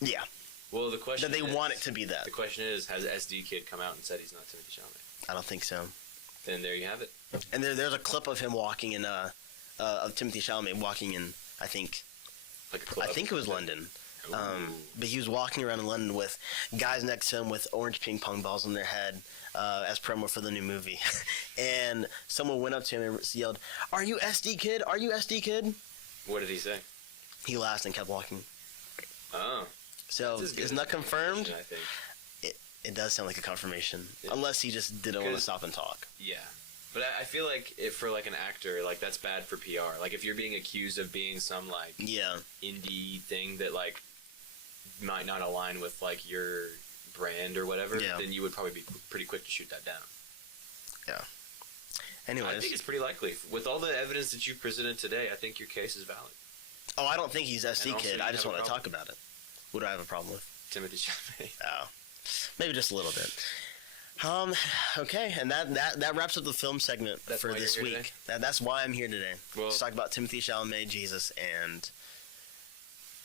Yeah. Well, the question that they want it to be that. The question is, has SD Kid come out and said he's not Timothee Chalamet? I don't think so. Then there you have it. And there's a clip of him walking in of Timothee Chalamet walking in, I think. Like a club? I think it was London. But he was walking around in London with guys next to him with orange ping pong balls on their head as promo for the new movie. And someone went up to him and yelled, "Are you SD Kid? Are you SD Kid?" What did he say? He laughed and kept walking. Oh. So it's not confirmed. I think. It does sound like a confirmation. Unless he just didn't want to stop and talk. Yeah. But I feel like if for like an actor, like that's bad for PR. Like if you're being accused of being some like indie thing that like might not align with like your brand or whatever, then you would probably be pretty quick to shoot that down. Yeah. Anyways, I think it's pretty likely with all the evidence that you presented today. I think your case is valid. Oh, I don't think he's SD Kid. I just want to talk about it. What do I have a problem with? Timothee Chalamet. Oh, maybe just a little bit. Okay, and that wraps up the film segment for this week. That's why I'm here today. Well, let's talk about Timothee Chalamet, Jesus, and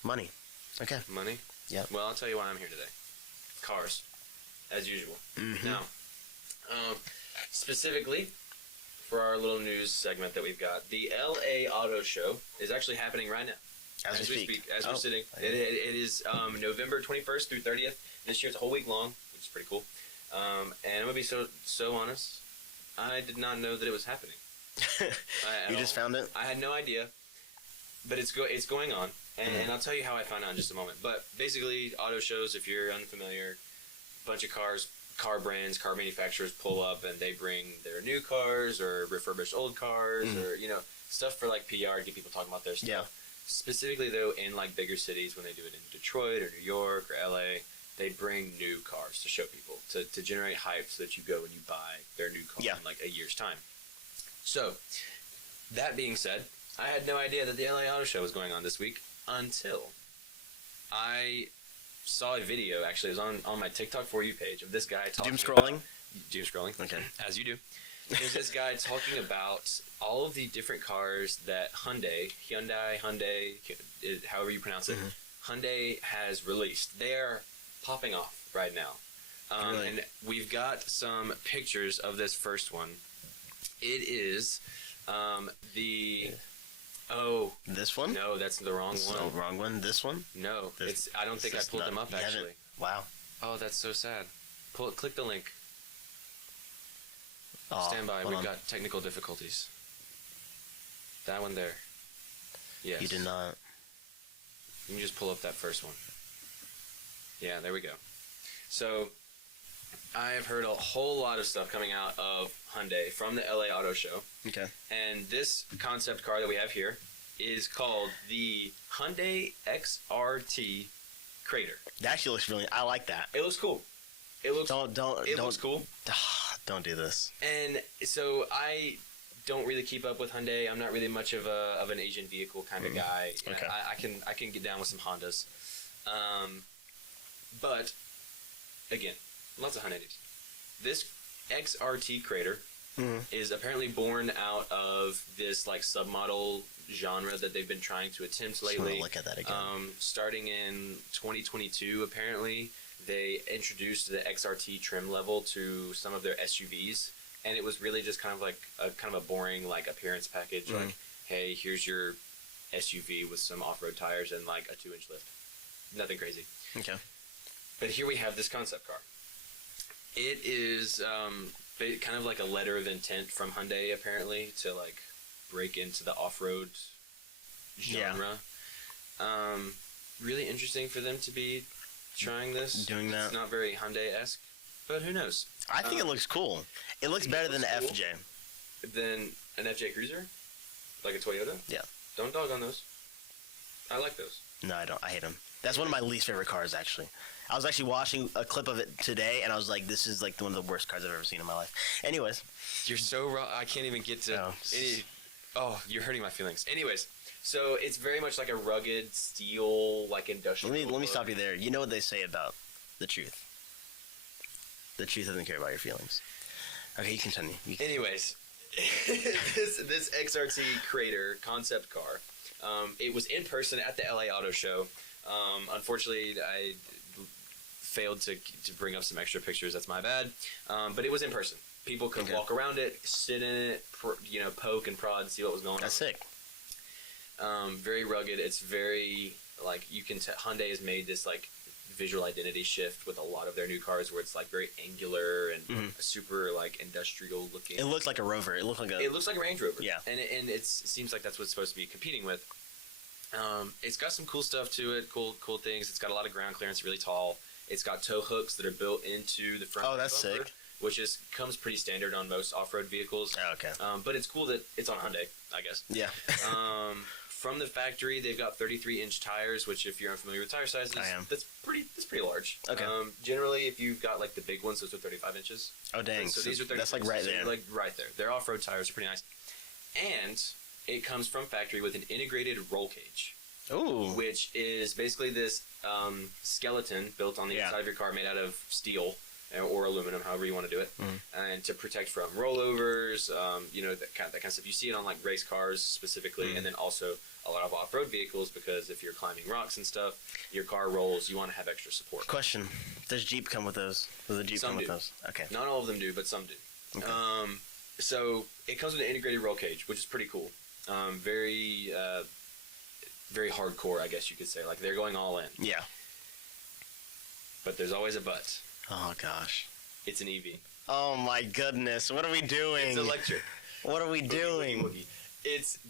money. Okay. Money? Yeah. Well, I'll tell you why I'm here today. Cars, as usual. Mm-hmm. Now, specifically for our little news segment that we've got, the LA Auto Show is actually happening right now. As we speak. As we're sitting. It is November 21st through 30th. This year it's a whole week long, which is pretty cool. And I'm going to be so honest, I did not know that it was happening. You just found it? I had no idea, but it's going on, and I'll tell you how I found out in just a moment. But basically, auto shows, if you're unfamiliar, a bunch of car brands, car manufacturers pull up, and they bring their new cars or refurbished old cars or, stuff for, like, PR to get people talking about their stuff. Yeah. Specifically, though, in, like, bigger cities, when they do it in Detroit or New York or LA, they bring new cars to show people, to generate hype so that you go and you buy their new car in like a year's time. So, that being said, I had no idea that the LA Auto Show was going on this week until I saw a video, actually, it was on my TikTok For You page, of this guy talking Doom scrolling? Okay. As you do. There's this guy talking about all of the different cars that Hyundai, however you pronounce it, Hyundai has released. They are popping off right now. Really? And we've got some pictures of this first one. It is this one? No, that's the wrong one. The wrong one? This one? No, I don't think I pulled them up actually. Wow. Oh, that's so sad. Click the link. Oh, Stand by. We've got technical difficulties. That one there. Yes. You did not. You can just pull up that first one. Yeah, there we go. So, I have heard a whole lot of stuff coming out of Hyundai from the LA Auto Show. Okay. And this concept car that we have here is called the Hyundai XRT Crater. That actually looks really... I like that. It looks cool. It looks cool. Don't do this. And so I don't really keep up with Hyundai. I'm not really much of an Asian vehicle kind of guy. Okay. I can get down with some Hondas. But again, lots of Hyundai news. This XRT Crater is apparently born out of this like submodel genre that they've been trying to attempt lately. Look at that again. Starting in 2022, apparently they introduced the XRT trim level to some of their SUVs, and it was really just kind of a boring like appearance package. Like, hey, here's your SUV with some off-road tires and like a 2-inch lift. Nothing crazy. Okay. But here we have this concept car. It is kind of like a letter of intent from Hyundai, apparently, to like break into the off-road genre. Yeah. Really interesting for them to be trying this. Doing that. It's not very Hyundai-esque, but who knows? I think it looks cool. It looks better than an FJ. Than an FJ Cruiser? Like a Toyota? Yeah. Don't dog on those. I like those. No, I don't. I hate them. That's one of my least favorite cars, actually. I was actually watching a clip of it today, and I was like, this is like one of the worst cars I've ever seen in my life. Anyways. You're so wrong. I can't even get to you're hurting my feelings. Anyways, so it's very much like a rugged steel, like industrial. Let me stop you there. You know what they say about the truth. The truth doesn't care about your feelings. Okay, you continue. Anyways, this XRT Crater concept car, it was in person at the LA Auto Show. Unfortunately, I failed to bring up some extra pictures. That's my bad. But it was in person. People could walk around it, sit in it, poke and prod and see what was going on. That's sick. Very rugged. It's very like you can Hyundai has made this like visual identity shift with a lot of their new cars where it's like very angular and super like industrial looking. It looks like a Rover. It looks like a Range Rover. Yeah. And it seems like that's what it's supposed to be competing with. It's got some cool stuff to it, cool things. It's got a lot of ground clearance, really tall. It's got tow hooks that are built into the front. Oh, that's bumper, sick. Which comes pretty standard on most off-road vehicles. Oh, okay. But it's cool that it's on Hyundai, I guess. Yeah. From the factory, they've got 33-inch tires, which if you're unfamiliar with tire sizes, that's pretty large. Okay. Generally, if you've got like the big ones, those are 35 inches. Oh, dang. So these are 35. That's like right there. Like right there. Their off-road tires are pretty nice. And it comes from factory with an integrated roll cage. Ooh. Which is basically this skeleton built on the inside of your car made out of steel or aluminum, however you want to do it, and to protect from rollovers, that kind of stuff. You see it on like race cars specifically, and then also a lot of off-road vehicles because if you're climbing rocks and stuff, your car rolls. You want to have extra support. Question: does Jeep come with those? Does the Jeep come with those? Okay. Not all of them do, but some do. Okay. So it comes with an integrated roll cage, which is pretty cool. Very hardcore, I guess you could say. Like they're going all in. Yeah. But there's always a but. Oh gosh. It's an EV. Oh my goodness! What are we doing? It's electric. What are we doing? Boogie.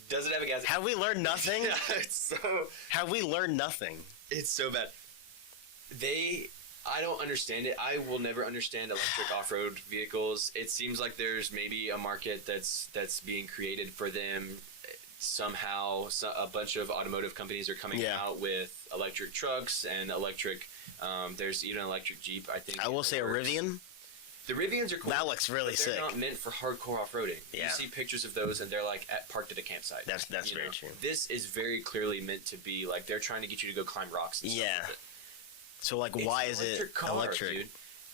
Does it have a gas? Have we learned nothing? Have we learned nothing? It's so bad. I don't understand it. I will never understand electric off-road vehicles. It seems like there's maybe a market that's being created for them. Somehow, a bunch of automotive companies are coming out with electric trucks and electric. There's even an electric Jeep, I think. I will say a Rivian. The Rivians are cool. That looks really sick. They're not meant for hardcore off-roading. Yeah. You see pictures of those, and they're like parked at a campsite. That's very true. This is very clearly meant to be like they're trying to get you to go climb rocks and stuff with it. So like, why is it electric?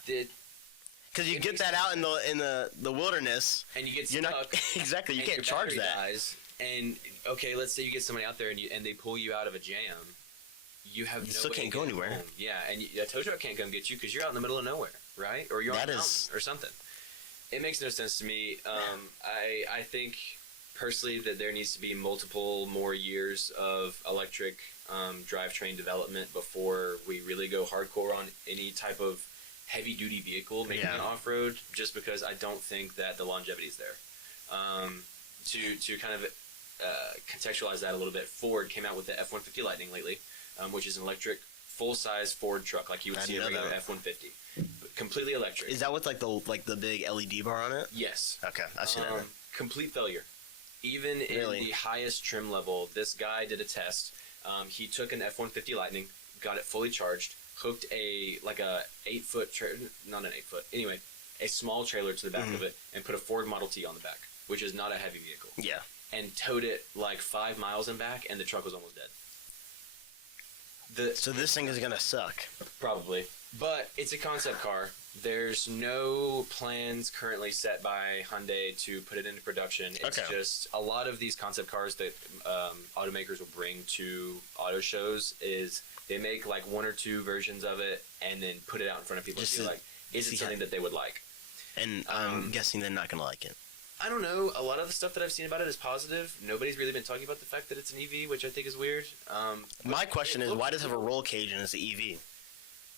Because you get that out in the wilderness, and you get stuck. You're not exactly. You can't charge that. Dies, and okay, let's say you get somebody out there and they pull you out of a jam. You have still can't go anywhere. Home. Yeah, and a tow truck can't come get you because you're out in the middle of nowhere, right? Or you're on a mountain or something. It makes no sense to me. I think personally that there needs to be multiple more years of electric drivetrain development before we really go hardcore on any type of heavy duty vehicle making it off road. Just because I don't think that the longevity is there. To kind of contextualize that a little bit, Ford came out with the F-150 Lightning lately, which is an electric full-size Ford truck like you would see a regular F-150, completely electric. Is that with like the big LED bar on it? Yes. Okay, I've seen that. Complete failure. Even in the highest trim level, this guy did a test. He took an F-150 Lightning, got it fully charged, hooked a 8-foot not an 8-foot, anyway, a small trailer to the back of it, and put a Ford Model T on the back, which is not a heavy vehicle. Yeah. And towed it like 5 miles and back, and the truck was almost dead. So this thing is gonna suck. Probably. But it's a concept car. There's no plans currently set by Hyundai to put it into production. It's just a lot of these concept cars that automakers will bring to auto shows is they make like one or two versions of it and then put it out in front of people and be like, is it something that they would like? And I'm guessing they're not gonna like it. I don't know. A lot of the stuff that I've seen about it is positive. Nobody's really been talking about the fact that it's an EV, which I think is weird. My question is, why does it have a roll cage and it's an EV?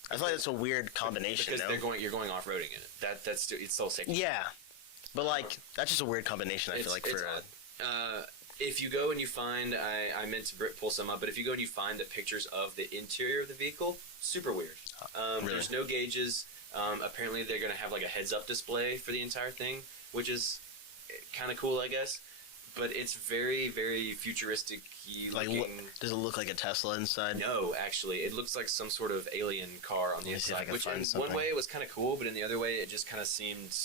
I feel like it's a weird combination. Because you're going off roading in it. It's still safe. Yeah, but like that's just a weird combination. I feel like for if you go and you find, I meant to pull some up, but if you go and you find the pictures of the interior of the vehicle, super weird. Really? There's no gauges. Apparently, they're going to have like a heads-up display for the entire thing, which is kind of cool, I guess. But it's very, very futuristic-y looking. Does it look like a Tesla inside? No, actually. It looks like some sort of alien car on the inside. Which in one way it was kind of cool, but in the other way it just kind of seemed...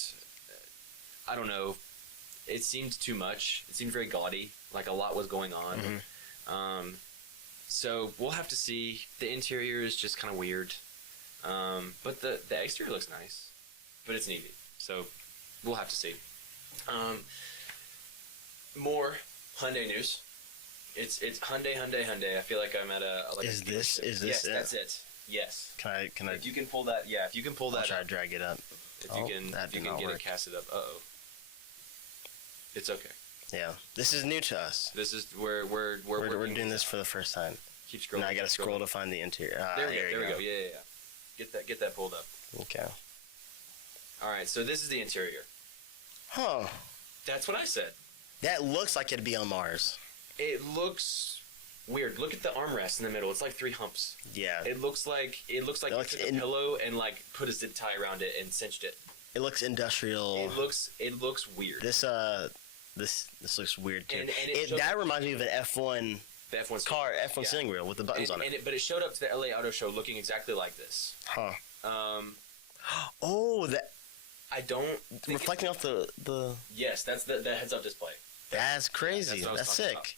I don't know. It seemed too much. It seemed very gaudy. Like a lot was going on. So we'll have to see. The interior is just kind of weird. But the exterior looks nice. But it's an EV. So we'll have to see. More Hyundai news. It's Hyundai. I feel like I'm at a. Is this yes, it? That's it. Yes. Can I? If you can pull that, yeah. If you can pull that, I'll try to drag it up. If you can get it casted up. It's okay. Yeah, this is new to us. This is we're doing this for the first time. Keep scrolling. Now I gotta scroll to find the interior. There we go. Yeah. Get that pulled up. Okay. All right, so this is the interior. Huh. That's what I said. That looks like it'd be on Mars. It looks weird. Look at the armrest in the middle. It's like 3 humps. Yeah. It looks like you took a pillow and like put a zip tie around it and cinched it. It looks industrial. It looks weird. This looks weird too. And that reminds me of an F1 the F1 car, F1 steering wheel with the buttons on it. But it showed up to the LA Auto Show looking exactly like this. Huh. That I don't reflecting off the. Yes, that's the heads-up display. That's crazy. That's sick. About.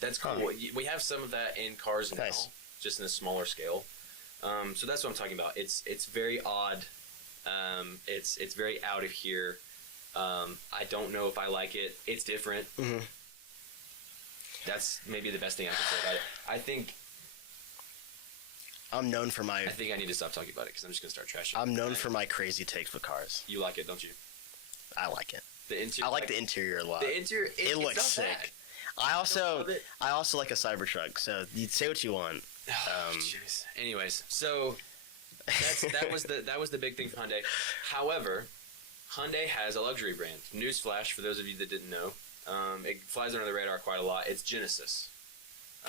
That's cool. Huh. We have some of that in cars now, Nice. just in a smaller scale. So that's what I'm talking about. It's very odd. It's very out of here. I don't know if I like it. It's different. Mm-hmm. That's maybe the best thing I can say about it. I think I'm known for my. I think I need to stop talking about it because I'm just gonna start trashing. I'm known for my crazy takes with cars. You like it, don't you? I like it. The I like the interior a lot. The interior. It looks not sick. bad. I also like a Cybertruck. So you say what you want. Jeez. Anyways, so that was the big thing for Hyundai. However, Hyundai has a luxury brand. Newsflash for those of you that didn't know. It flies under the radar quite a lot. It's Genesis.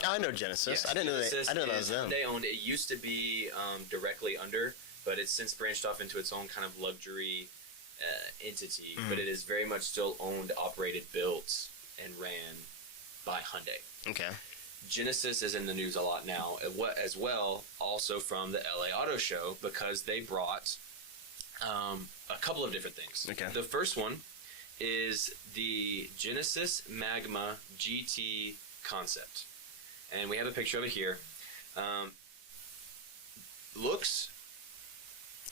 I know Genesis. Yes, I didn't know Genesis that was them. Hyundai owned. It used to be directly under, but it's since branched off into its own kind of luxury entity. But it is very much still owned, operated, built, and ran by Hyundai. Okay. Genesis is in the news a lot now, as well, also from the LA Auto Show, because they brought a couple of different things. Okay. The first one is the Genesis Magma GT concept. And we have a picture of it here. I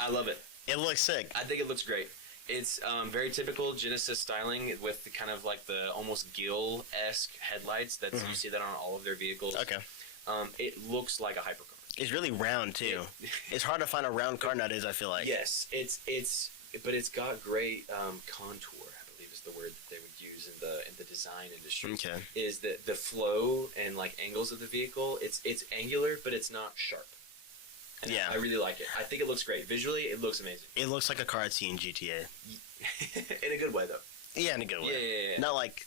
love it. It looks sick. I think it looks great. It's very typical Genesis styling with the kind of like the almost gill-esque headlights. You see that on all of their vehicles. Okay. It looks like a hypercar. It's really round too. It's hard to find a round car nowadays, I feel like. Yes, but it's got great contour. I believe is the word that they would use in the design industry. Okay. Is that the flow and like angles of the vehicle? It's angular, but it's not sharp. And yeah. I really like it. I think it looks great. Visually, it looks amazing. It looks like a car I'd see in GTA. In a good way, though. Yeah, in a good way. Yeah. Not like,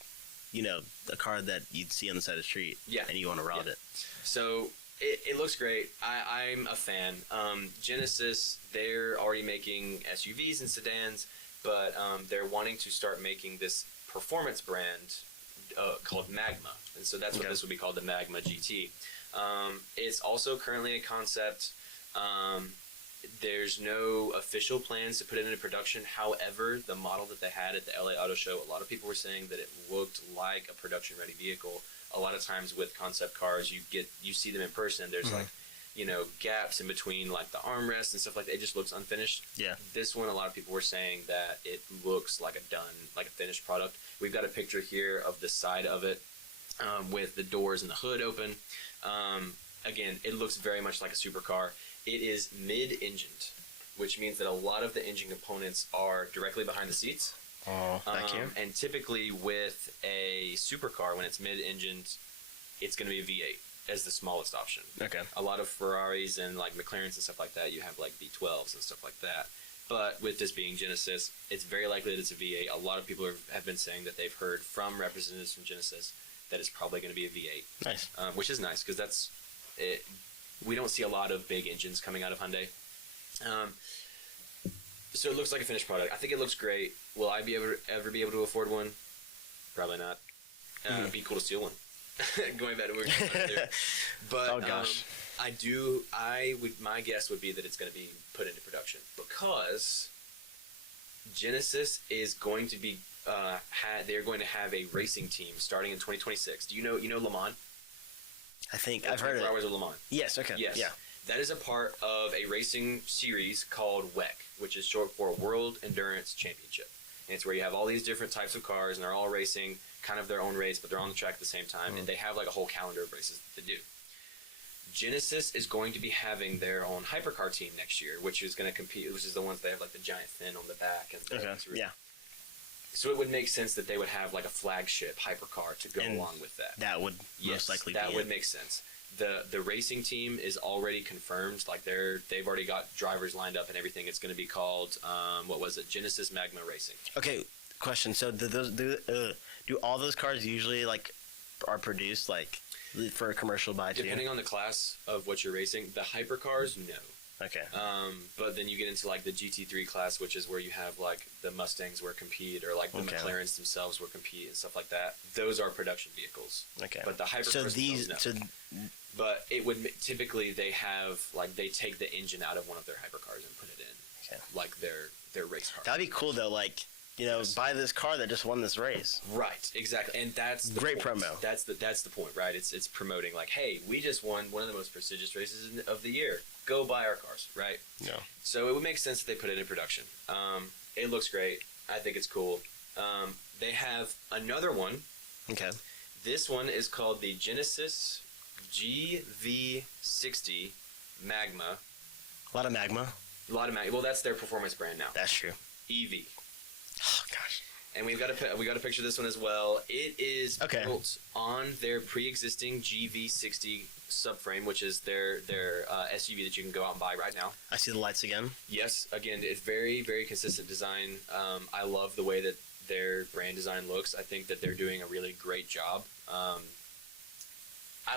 a car that you'd see on the side of the street. Yeah. And you want to rob it. So it looks great. I'm a fan. Genesis, they're already making SUVs and sedans, but they're wanting to start making this performance brand called Magma. And so that's what this would be called, the Magma GT. It's also currently a concept. There's no official plans to put it into production. However, the model that they had at the LA Auto Show, a lot of people were saying that it looked like a production-ready vehicle. A lot of times with concept cars, you see them in person. There's gaps in between like the armrests and stuff like that. It just looks unfinished. Yeah. This one, a lot of people were saying that it looks like a finished product. We've got a picture here of the side of it with the doors and the hood open. Again, it looks very much like a supercar. It is mid-engined, which means that a lot of the engine components are directly behind the seats. Oh, thank you. And typically with a supercar, when it's mid-engined, it's going to be a V8 as the smallest option. Okay. A lot of Ferraris and like McLarens and stuff like that, you have like V12s and stuff like that. But with this being Genesis, it's very likely that it's a V8. A lot of people have been saying that they've heard from representatives from Genesis that it's probably going to be a V8. Nice. Which is nice because that's it. We don't see a lot of big engines coming out of Hyundai. So it looks like a finished product. I think it looks great. Will I ever be able to afford one? Probably not. It'd be cool to steal one. Going back to what we were talking about. But oh gosh. My guess would be that it's going to be put into production because Genesis is going to be they're going to have a racing team starting in 2026. Do you know Le Mans? I think I've heard it. 24 Hours of Le Mans. Yes. Okay. Yes. Yeah. That is a part of a racing series called WEC, which is short for World Endurance Championship. And it's where you have all these different types of cars, and they're all racing kind of their own race, but they're on the track at the same time, and they have like a whole calendar of races that they do. Genesis is going to be having their own hypercar team next year, which is going to compete, which is the ones that have like the giant fin on the back. And yeah. So it would make sense that they would have like a flagship hypercar to go along with that. That would most likely be would make sense. the racing team is already confirmed. Like they've already got drivers lined up and everything. It's going to be called what was it? Genesis Magma Racing. Okay, question. So do all those cars usually like are produced like for a commercial buy too? Depending on the class of what you're racing, the hypercars, no. Okay. But then you get into like the GT3 class, which is where you have like the Mustangs where compete, or like the McLarens themselves where compete and stuff like that. Those are production vehicles. Okay. But the hypercars, so these, no. But it would typically they have like they take the engine out of one of their hypercars and put it in like their race car. That'd be cool though. Like buy this car that just won this race. Right. Exactly. And that's the great point. promo. That's the point, right? It's promoting like, hey, we just won one of the most prestigious races of the year. Go buy our cars, right? Yeah. So it would make sense that they put it in production. It looks great. I think it's cool. They have another one. Okay. This one is called the Genesis GV60 Magma. A lot of magma. Well, that's their performance brand now. That's true. EV. Oh gosh. And we got to picture this one as well. It is built on their pre-existing GV60 subframe, which is their SUV that you can go out and buy right now. I see the lights again. Yes, again, it's very, very consistent design. I love the way that their brand design looks. I think that they're doing a really great job. I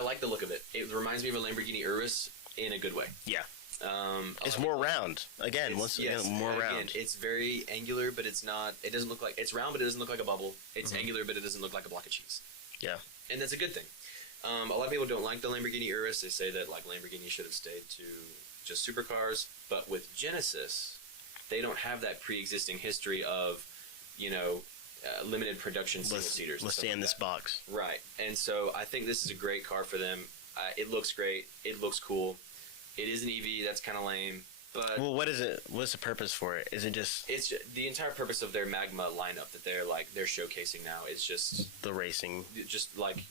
like the look of it. It reminds me of a Lamborghini Urus in a good way. Yeah. It's more round. Again, more round. It's very angular, but it's not. It doesn't look like it's round, but it doesn't look like a bubble. It's angular, but it doesn't look like a block of cheese. Yeah, and that's a good thing. A lot of people don't like the Lamborghini Urus. They say that like Lamborghini should have stayed to just supercars. But with Genesis, they don't have that pre-existing history of, limited production single-seaters. Let's stay in this box. Right, and so I think this is a great car for them. It looks great. It looks cool. It is an EV. That's kind of lame. But what is it? What's the purpose for it? Is it just? It's the entire purpose of their Magma lineup that they're showcasing now is just the racing. Just like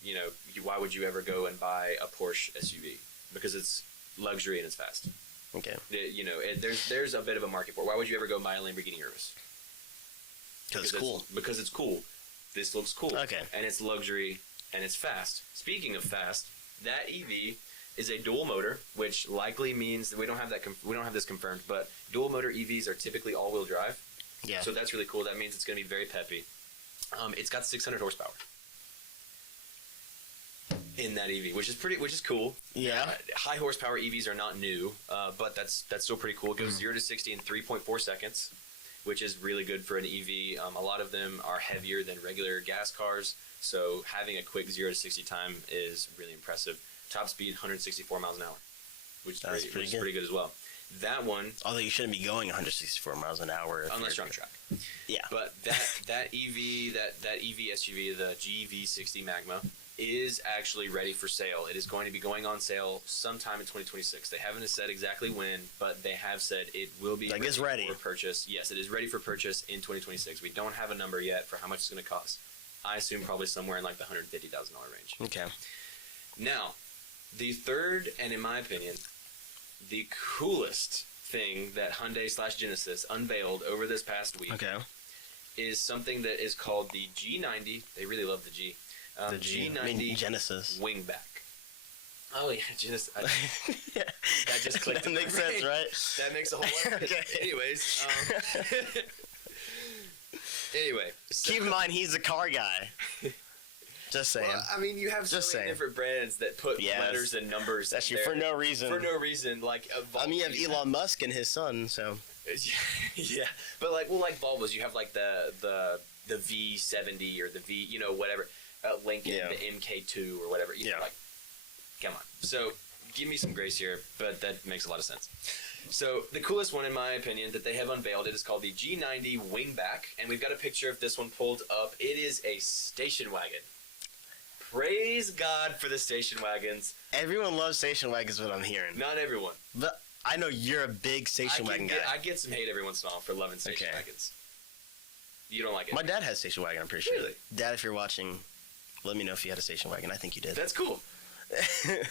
why would you ever go and buy a Porsche SUV? Because it's luxury and it's fast. Okay. There's a bit of a market for it. Why would you ever go buy a Lamborghini Urus? Because it's cool. Because it's cool. This looks cool. Okay. And it's luxury and it's fast. Speaking of fast, that EV is a dual motor, which likely means that we don't have this confirmed, but dual motor EVs are typically all-wheel drive. Yeah. So that's really cool. That means it's going to be very peppy. It's got 600 horsepower in that EV, which is cool. Yeah. High horsepower EVs are not new, but that's still pretty cool. It goes 0 to 60 in 3.4 seconds, which is really good for an EV. A lot of them are heavier than regular gas cars, so having a quick 0 to 60 time is really impressive. Top speed 164 miles an hour, which is pretty good as well. That one, although you shouldn't be going 164 miles an hour unless you're on track. Yeah. But that EV that EV SUV, the GV60 Magma, is actually ready for sale. It is going to be going on sale sometime in 2026. They haven't said exactly when, but they have said it will be ready for purchase. Yes, it is ready for purchase in 2026. We don't have a number yet for how much it's going to cost. I assume probably somewhere in like the $150,000 range. Okay. Now, the third, and in my opinion, the coolest thing that Hyundai/Genesis unveiled over this past week is something that is called the G90. They really love the G. The G90 Genesis Wingback. Oh yeah, Genesis. That just clicked. That makes sense, right? That makes a whole lot of sense. Anyways. Anyway. So, keep in mind, he's a car guy. Just saying. Well, I mean, you have so many different brands that put letters and numbers. That's for no reason. For no reason, like. You have Elon Musk and his son, so. Yeah, but like Volvos, you have like the V70 or the V, whatever, Lincoln, the MK2 or whatever. You know, like, come on. So give me some grace here, but that makes a lot of sense. So the coolest one, in my opinion, that they have unveiled, it is called the G90 Wingback, and we've got a picture of this one pulled up. It is a station wagon. Praise God for the station wagons. Everyone loves station wagons, what I'm hearing. Not everyone. But I know you're a big station wagon guy. I get some hate every once in a while for loving station wagons. You don't like it? My dad has a station wagon, I'm pretty sure. Really? Dad, if you're watching, let me know if you had a station wagon. I think you did. That's cool.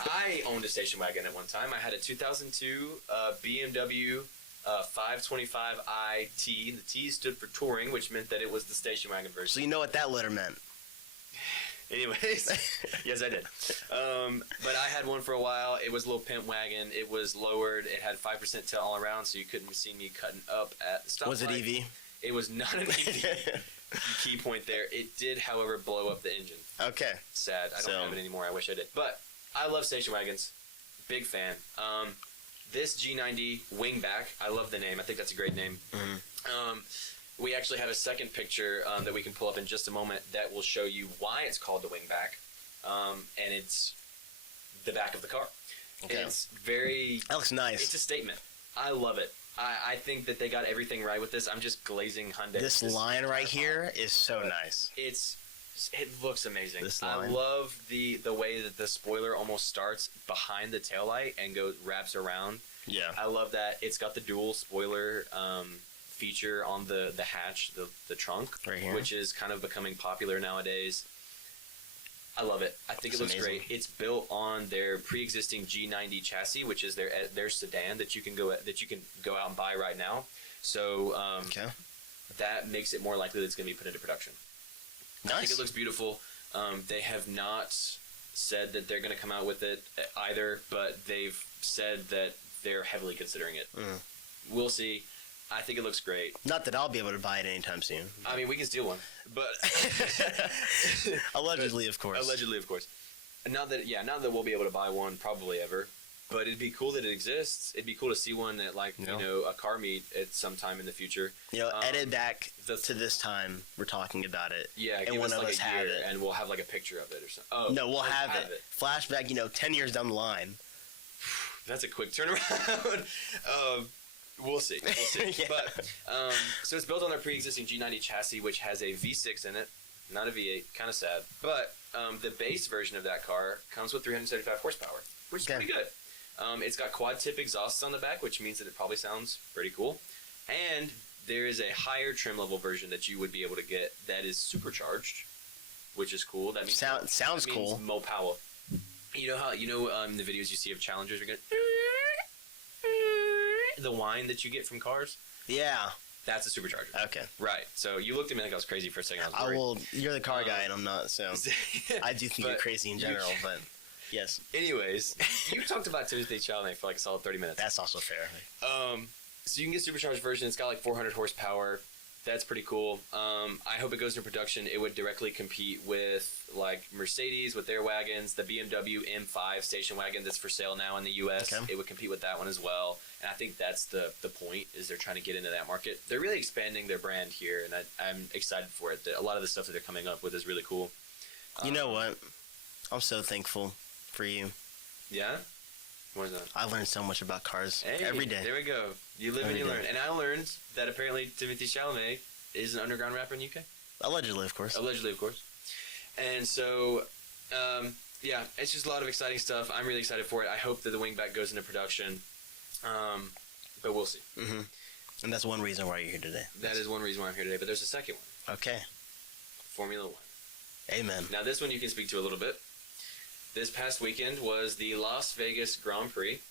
I owned a station wagon at one time. I had a 2002 BMW 525i T. The T stood for touring, which meant that it was the station wagon version. So you know what that letter meant? Anyways, yes, I did. But I had one for a while. It was a little pimp wagon. It was lowered. It had 5% tail all around, so you couldn't see me cutting up at the stoplight. Was it EV? It was not an EV. Key point there. It did, however, blow up the engine. Okay. Sad. I don't have it anymore. I wish I did. But I love station wagons. Big fan. This G90 Wingback, I love the name. I think that's a great name. Mm-hmm. We actually have a second picture that we can pull up in just a moment that will show you why it's called the Wingback. And it's the back of the car. Okay. And it's very... That looks nice. It's a statement. I love it. I think that they got everything right with this. I'm just glazing Hyundai. This line right here is so nice. It looks amazing. This line. I love the way that the spoiler almost starts behind the taillight and wraps around. Yeah. I love that. It's got the dual spoiler feature on the hatch, the trunk, right here, which is kind of becoming popular nowadays. I love it. I think it looks amazing. Great. It's built on their pre-existing G90 chassis, which is their sedan that you can go out and buy right now. So that makes it more likely that it's going to be put into production. Nice. I think it looks beautiful. They have not said that they're going to come out with it either, but they've said that they're heavily considering it. We'll see. I think it looks great. Not that I'll be able to buy it anytime soon. I mean, we can steal one, but allegedly, of course. Allegedly, of course. Not that we'll be able to buy one probably ever, but it'd be cool that it exists. It'd be cool to see one at a car meet at some time in the future. Edit back to this time we're talking about it. Yeah, and one of us have it, and we'll have like a picture of it or something. Oh no, we'll have it. Flashback, 10 years down the line. That's a quick turnaround. We'll see. Yeah. But so it's built on their pre-existing G90 chassis, which has a V6 in it, not a V8. Kind of sad. But the base version of that car comes with 375 horsepower, which is pretty good. It's got quad-tip exhausts on the back, which means that it probably sounds pretty cool. And there is a higher trim level version that you would be able to get that is supercharged, which is cool. That means sounds cool. More power. You know how the videos you see of Challengers are going. The whine that you get from cars? Yeah. That's a supercharger. Okay. Right. So you looked at me like I was crazy for a second. You're the car guy and I'm not, so I do think you're crazy in general, but yes. Anyways, you talked about Timothee Chalamet for like a solid 30 minutes. That's also fair. So you can get supercharged version. It's got like 400 horsepower. That's pretty cool. I hope it goes into production. It would directly compete with like Mercedes with their wagons, the BMW M5 station wagon that's for sale now in the U.S. Okay. It would compete with that one as well. And I think that's the point is they're trying to get into that market. They're really expanding their brand here, and I'm excited for it. A lot of the stuff that they're coming up with is really cool. You know what? I'm so thankful for you. Yeah? What is that? I learned so much about cars every day. There we go. You live and you learn. And I learned that apparently Timothee Chalamet is an underground rapper in the UK. Allegedly, of course. Allegedly, of course. And so, it's just a lot of exciting stuff. I'm really excited for it. I hope that the Wingback goes into production. But we'll see. Mm-hmm. And that's one reason why you're here today. That is one reason why I'm here today. But there's a second one. Okay. Formula One. Amen. Now, this one you can speak to a little bit. This past weekend was the Las Vegas Grand Prix.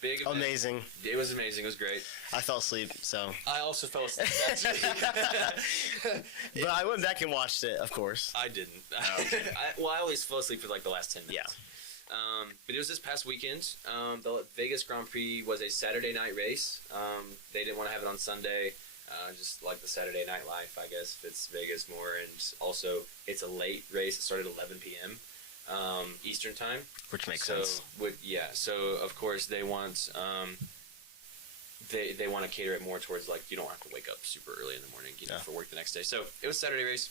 Big event. Amazing. It was amazing. It was great. I fell asleep, so. I also fell asleep. But I went back and watched it, of course. I didn't. Oh, okay. I always fell asleep for like the last 10 minutes. Yeah. But it was this past weekend. The Vegas Grand Prix was a Saturday night race. They didn't want to have it on Sunday. Just like the Saturday night life, I guess, fits Vegas more. And also, it's a late race. It started at 11 p.m. Eastern time, which makes sense. So of course they want they want to cater it more towards like you don't have to wake up super early in the morning, for work the next day. So it was Saturday race.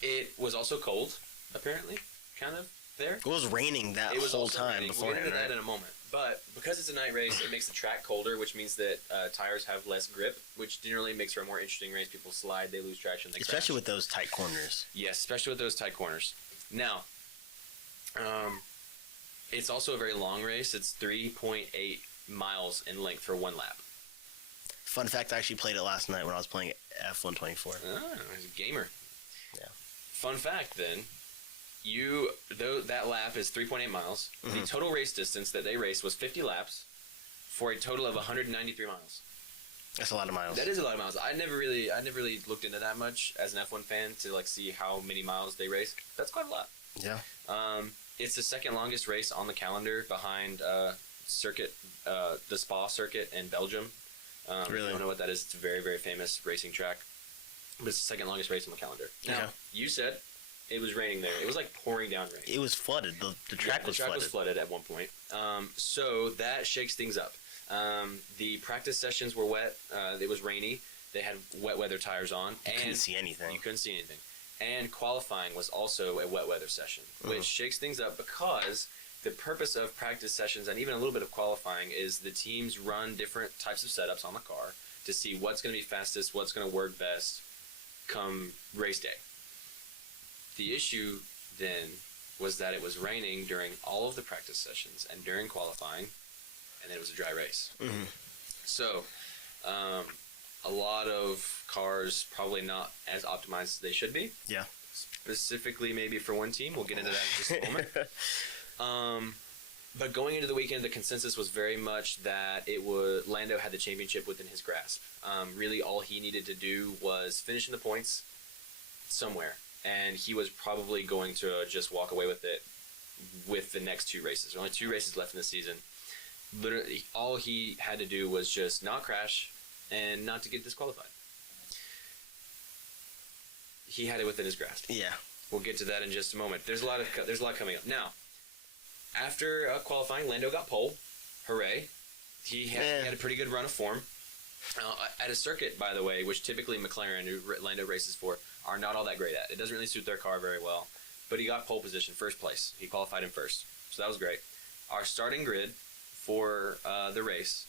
It was also cold, apparently, kind of there. It was raining that whole time before. We'll get into that in a moment. But because it's a night race, it makes the track colder, which means that tires have less grip, which generally makes for a more interesting race. People slide, they lose traction, they especially crash. With those tight corners. Yes, especially with those tight corners. Now, it's also a very long race. It's 3.8 miles in length for one lap. Fun fact, I actually played it last night when I was playing F124. Ah, he's a gamer. Yeah. Fun fact, then, that lap is 3.8 miles. Mm-hmm. The total race distance that they raced was 50 laps for a total of 193 miles. That's a lot of miles. That is a lot of miles. I never really looked into that much as an F1 fan to like see how many miles they race. That's quite a lot. Yeah. It's the second longest race on the calendar behind circuit, the Spa circuit in Belgium. Really? If you don't know what that is, it's a very, very famous racing track. But it's the second longest race on the calendar. Now, you said it was raining there. It was like pouring down rain. It was flooded. The track was flooded. The track was flooded at one point. So that shakes things up. The practice sessions were wet. It was rainy. They had wet weather tires on. You couldn't see anything. And qualifying was also a wet weather session, which shakes things up because the purpose of practice sessions and even a little bit of qualifying is the teams run different types of setups on the car to see what's going to be fastest, what's going to work best come race day. The issue then was that it was raining during all of the practice sessions and during qualifying, and it was a dry race. Mm-hmm. So, a lot of cars probably not as optimized as they should be. Yeah. Specifically, maybe for one team. We'll get into that in just a moment. But going into the weekend, the consensus was very much that Lando had the championship within his grasp. Really, all he needed to do was finish in the points somewhere, and he was probably going to just walk away with it with the next two races. There are only 2 races left in the season. Literally, all he had to do was just not crash and not to get disqualified. He had it within his grasp. Yeah. We'll get to that in just a moment. There's a lot coming up. Now, after qualifying, Lando got pole. Hooray. He had a pretty good run of form. At a circuit, by the way, which typically McLaren, who Lando races for, are not all that great at. It doesn't really suit their car very well. But he got pole position, first place. He qualified in first. So that was great. Our starting grid for the race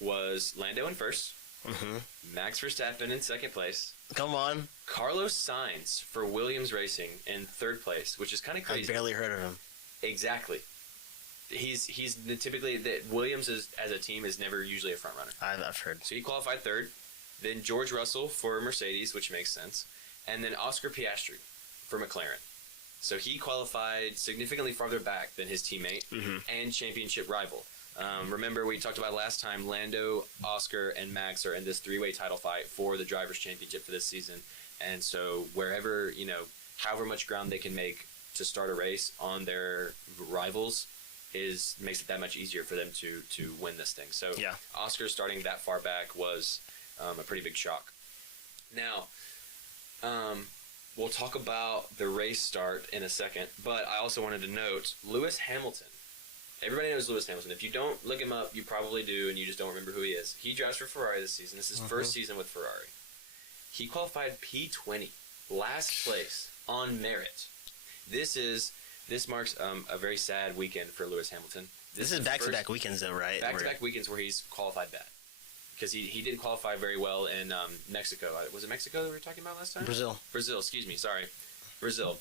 was Lando in first. Mm-hmm. Max Verstappen in second place. Come on. Carlos Sainz for Williams Racing in third place, which is kind of crazy. I barely heard of him. Exactly. He's typically that Williams as a team is never usually a front runner. I've heard. So he qualified third. Then George Russell for Mercedes, which makes sense, and then Oscar Piastri for McLaren. So he qualified significantly farther back than his teammate and championship rival. Remember, we talked about last time, Lando, Oscar, and Max are in this 3-way title fight for the Drivers' Championship for this season. And so wherever, however much ground they can make to start a race on their rivals makes it that much easier for them to win this thing. So Oscar starting that far back was a pretty big shock. Now, we'll talk about the race start in a second, but I also wanted to note Lewis Hamilton. Everybody knows Lewis Hamilton. If you don't look him up, you probably do, and you just don't remember who he is. He drives for Ferrari this season. This is his first season with Ferrari. He qualified P20, last place on merit. This marks a very sad weekend for Lewis Hamilton. This is back-to-back weekends, though, right? Back-to-back weekends where he's qualified bad. Because he didn't qualify very well in Mexico. Was it Mexico that we were talking about last time? Brazil, excuse me, sorry. Brazil.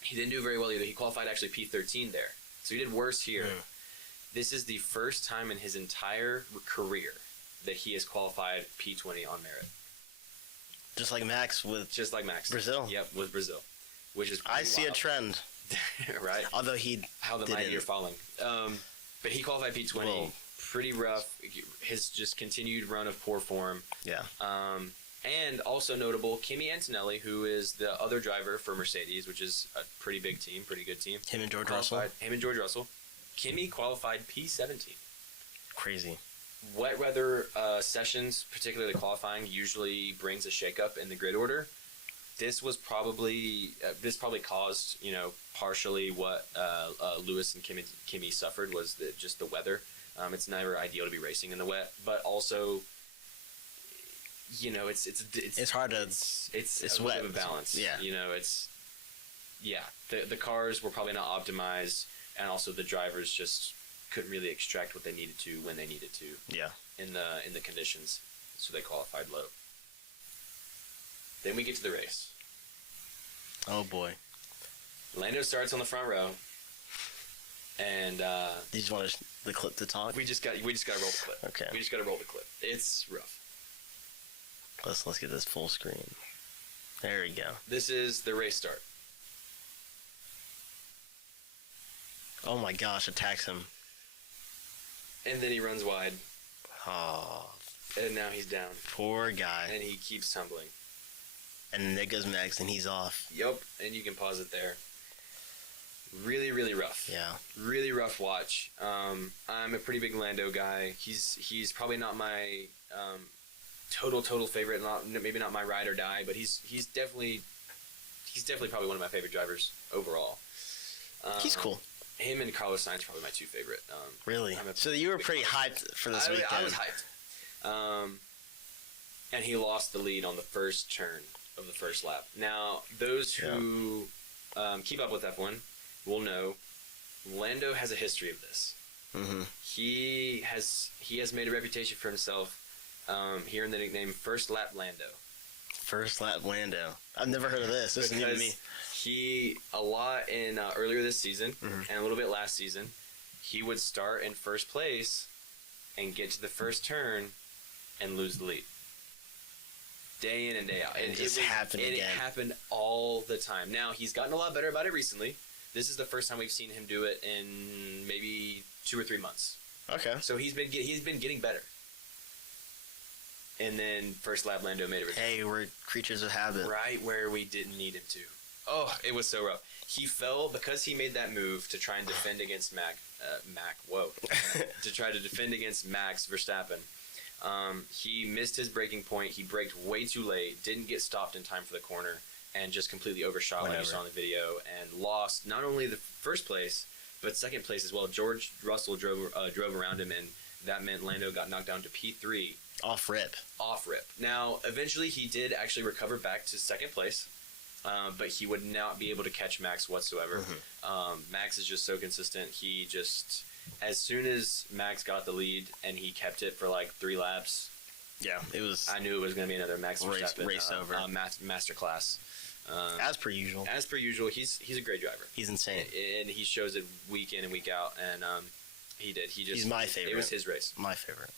He didn't do very well either. He qualified actually P13 there. So he did worse here. This is the first time in his entire career that he has qualified P20 on merit. Just like Max. Brazil. Yep, with Brazil. Which is I see wild. A trend. Right? Although how the mighty are falling. But he qualified P20. Whoa. Pretty rough. His just continued run of poor form. Yeah. And also notable, Kimi Antonelli, who is the other driver for Mercedes, which is a pretty big team, pretty good team. Him and George Russell. Kimi qualified P17. Crazy. Wet weather sessions, particularly qualifying, usually brings a shakeup in the grid order. This probably caused, partially what Lewis and Kimi suffered was just the weather. It's never ideal to be racing in the wet, but also, it's hard to. It's wet. Of a balance. Yeah. The cars were probably not optimized, and also the drivers just couldn't really extract what they needed to when they needed to. Yeah. In the conditions, so they qualified low. Then we get to the race. Oh boy. Lando starts on the front row, and you just want the clip to talk? We just got to roll the clip. Okay. We just got to roll the clip. It's rough. Let's get this full screen. There we go. This is the race start. Oh my gosh! Attacks him. And then he runs wide. Oh. And now he's down. Poor guy. And he keeps tumbling. And then there goes Max, and he's off. Yep, and you can pause it there. Really, really rough. Yeah. Really rough watch. I'm a pretty big Lando guy. He's probably not my total favorite. Maybe not my ride or die, but he's definitely probably one of my favorite drivers overall. He's cool. Him and Carlos Sainz are probably my two favorite. Really? So you were pretty hyped for this weekend. I was hyped. And he lost the lead on the first turn of the first lap. Now, those who keep up with F1 will know Lando has a history of this. Mm-hmm. He has made a reputation for himself here in the nickname First Lap Lando. First Lap Lando. I've never heard of this. This is new to me. He, a lot in earlier this season and a little bit last season, he would start in first place and get to the first turn and lose the lead. Day in and day out. It just happened again. It happened all the time. Now, he's gotten a lot better about it recently. This is the first time we've seen him do it in maybe 2 or 3 months. Okay. So he's been getting better. And then First Lap Lando made a return. Hey, we're creatures of habit. Right where we didn't need him to. Oh, it was so rough. He fell because he made that move to try and defend against to try to defend against Max Verstappen. He missed his braking point. He braked way too late, didn't get stopped in time for the corner, and just completely overshot like you saw in the video, and lost not only the first place, but second place as well. George Russell drove around him, and that meant Lando got knocked down to P3. Off rip. Now, eventually he did actually recover back to second place, but he would not be able to catch Max whatsoever. Max is just so consistent. He just, as soon as Max got the lead and he kept it for like 3 laps, it was. I knew it was going to be another Max Verstappen race over. Masterclass. As per usual. He's a great driver. He's insane, and he shows it week in and week out. And he did. He's my favorite. It was his race. My favorite.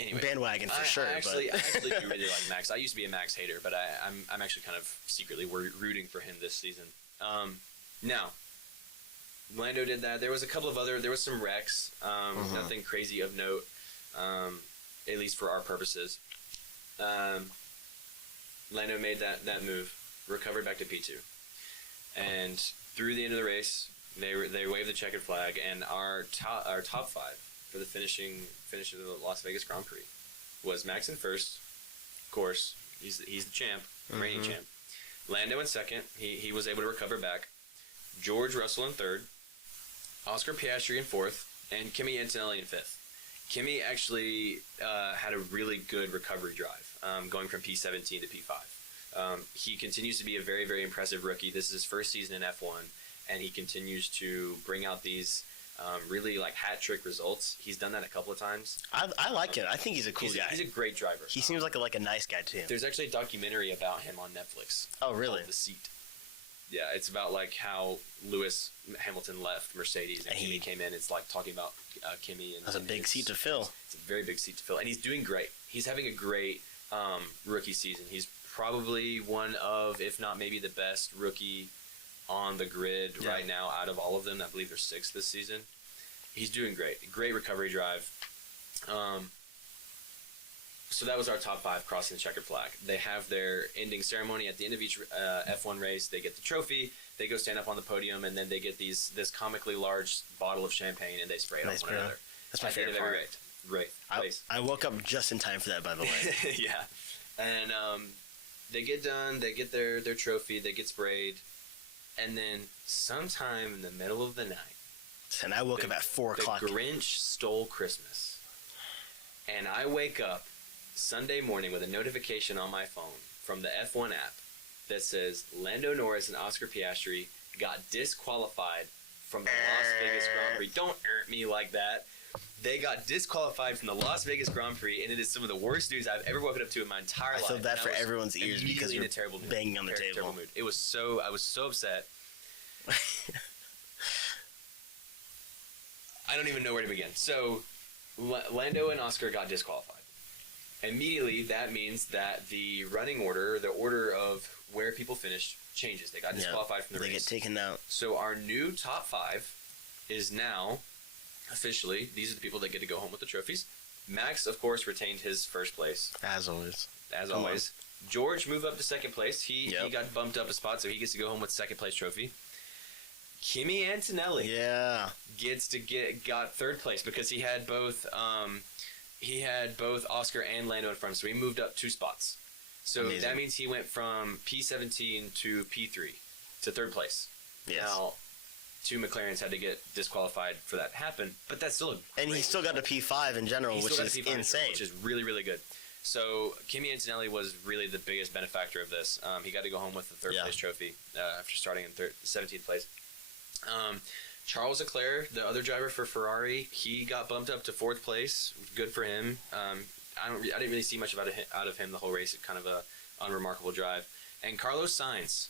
Anyway, bandwagon for sure. I actually do really like Max. I used to be a Max hater, but I'm actually kind of secretly rooting for him this season. Now, Lando did that. There was some wrecks. Nothing crazy of note, at least for our purposes. Lando made that move, recovered back to P2, and through the end of the race, they waved the checkered flag, and our top 5 for the finish of the Las Vegas Grand Prix was Max in first. Of course, he's the champ, reigning champ. Lando in second. He was able to recover back. George Russell in third. Oscar Piastri in fourth, and Kimi Antonelli in fifth. Kimi actually had a really good recovery drive, going from P17 to P5. He continues to be a very, very impressive rookie. This is his first season in F1, and he continues to bring out these really like hat trick results. He's done that a couple of times. I like him. I think he's a cool guy. He's a great driver. He seems like a nice guy too. There's actually a documentary about him on Netflix. Oh, really? The Seat. Yeah, it's about like how Lewis Hamilton left Mercedes and Kimi came in. It's like talking about Kimi. And that's a big seat to fill. It's a very big seat to fill, and he's doing great. He's having a great rookie season. He's probably one of, if not maybe the best rookie on the grid right now out of all of them. I believe there's 6 this season. He's doing great. Great recovery drive. So that was our top 5 crossing the checkered flag. They have their ending ceremony at the end of each F1 race. They get the trophy. They go stand up on the podium, and then they get this comically large bottle of champagne, and they spray it on one another. That's my favorite part. Race. I woke up just in time for that, by the way. Yeah. And they get done. They get their trophy. They get sprayed. And then sometime in the middle of the night, and I woke up at 4 o'clock. The Grinch stole Christmas. And I wake up Sunday morning with a notification on my phone from the F1 app that says Lando Norris and Oscar Piastri got disqualified from the Las Vegas Grand Prix. Don't me like that. They got disqualified from the Las Vegas Grand Prix, and it is some of the worst news I've ever woken up to in my entire life. I feel bad for everyone's ears because you're banging on the table. Terrible mood. I was so upset. I don't even know where to begin. So, Lando and Oscar got disqualified. Immediately, that means that the running order, the order of where people finished, changes. They got disqualified from the race. They get taken out. So, our new top 5 is now, officially, these are the people that get to go home with the trophies. Max, of course, retained his first place. As always. As always. George moved up to second place. He got bumped up a spot, so he gets to go home with second place trophy. Kimi Antonelli got third place because he had both Oscar and Lando in front, so he moved up 2 spots. So Amazing. That means he went from P17 to P3 to third place. Yes. Now, 2 McLarens had to get disqualified for that to happen, but that's still he still got a P5 in general, which is insane. Which is really, really good. So Kimi Antonelli was really the biggest benefactor of this. He got to go home with the third place trophy after starting in 17th place. Charles Leclerc, the other driver for Ferrari, he got bumped up to 4th place. Good for him. I didn't really see much out of him the whole race. Kind of a unremarkable drive. And Carlos Sainz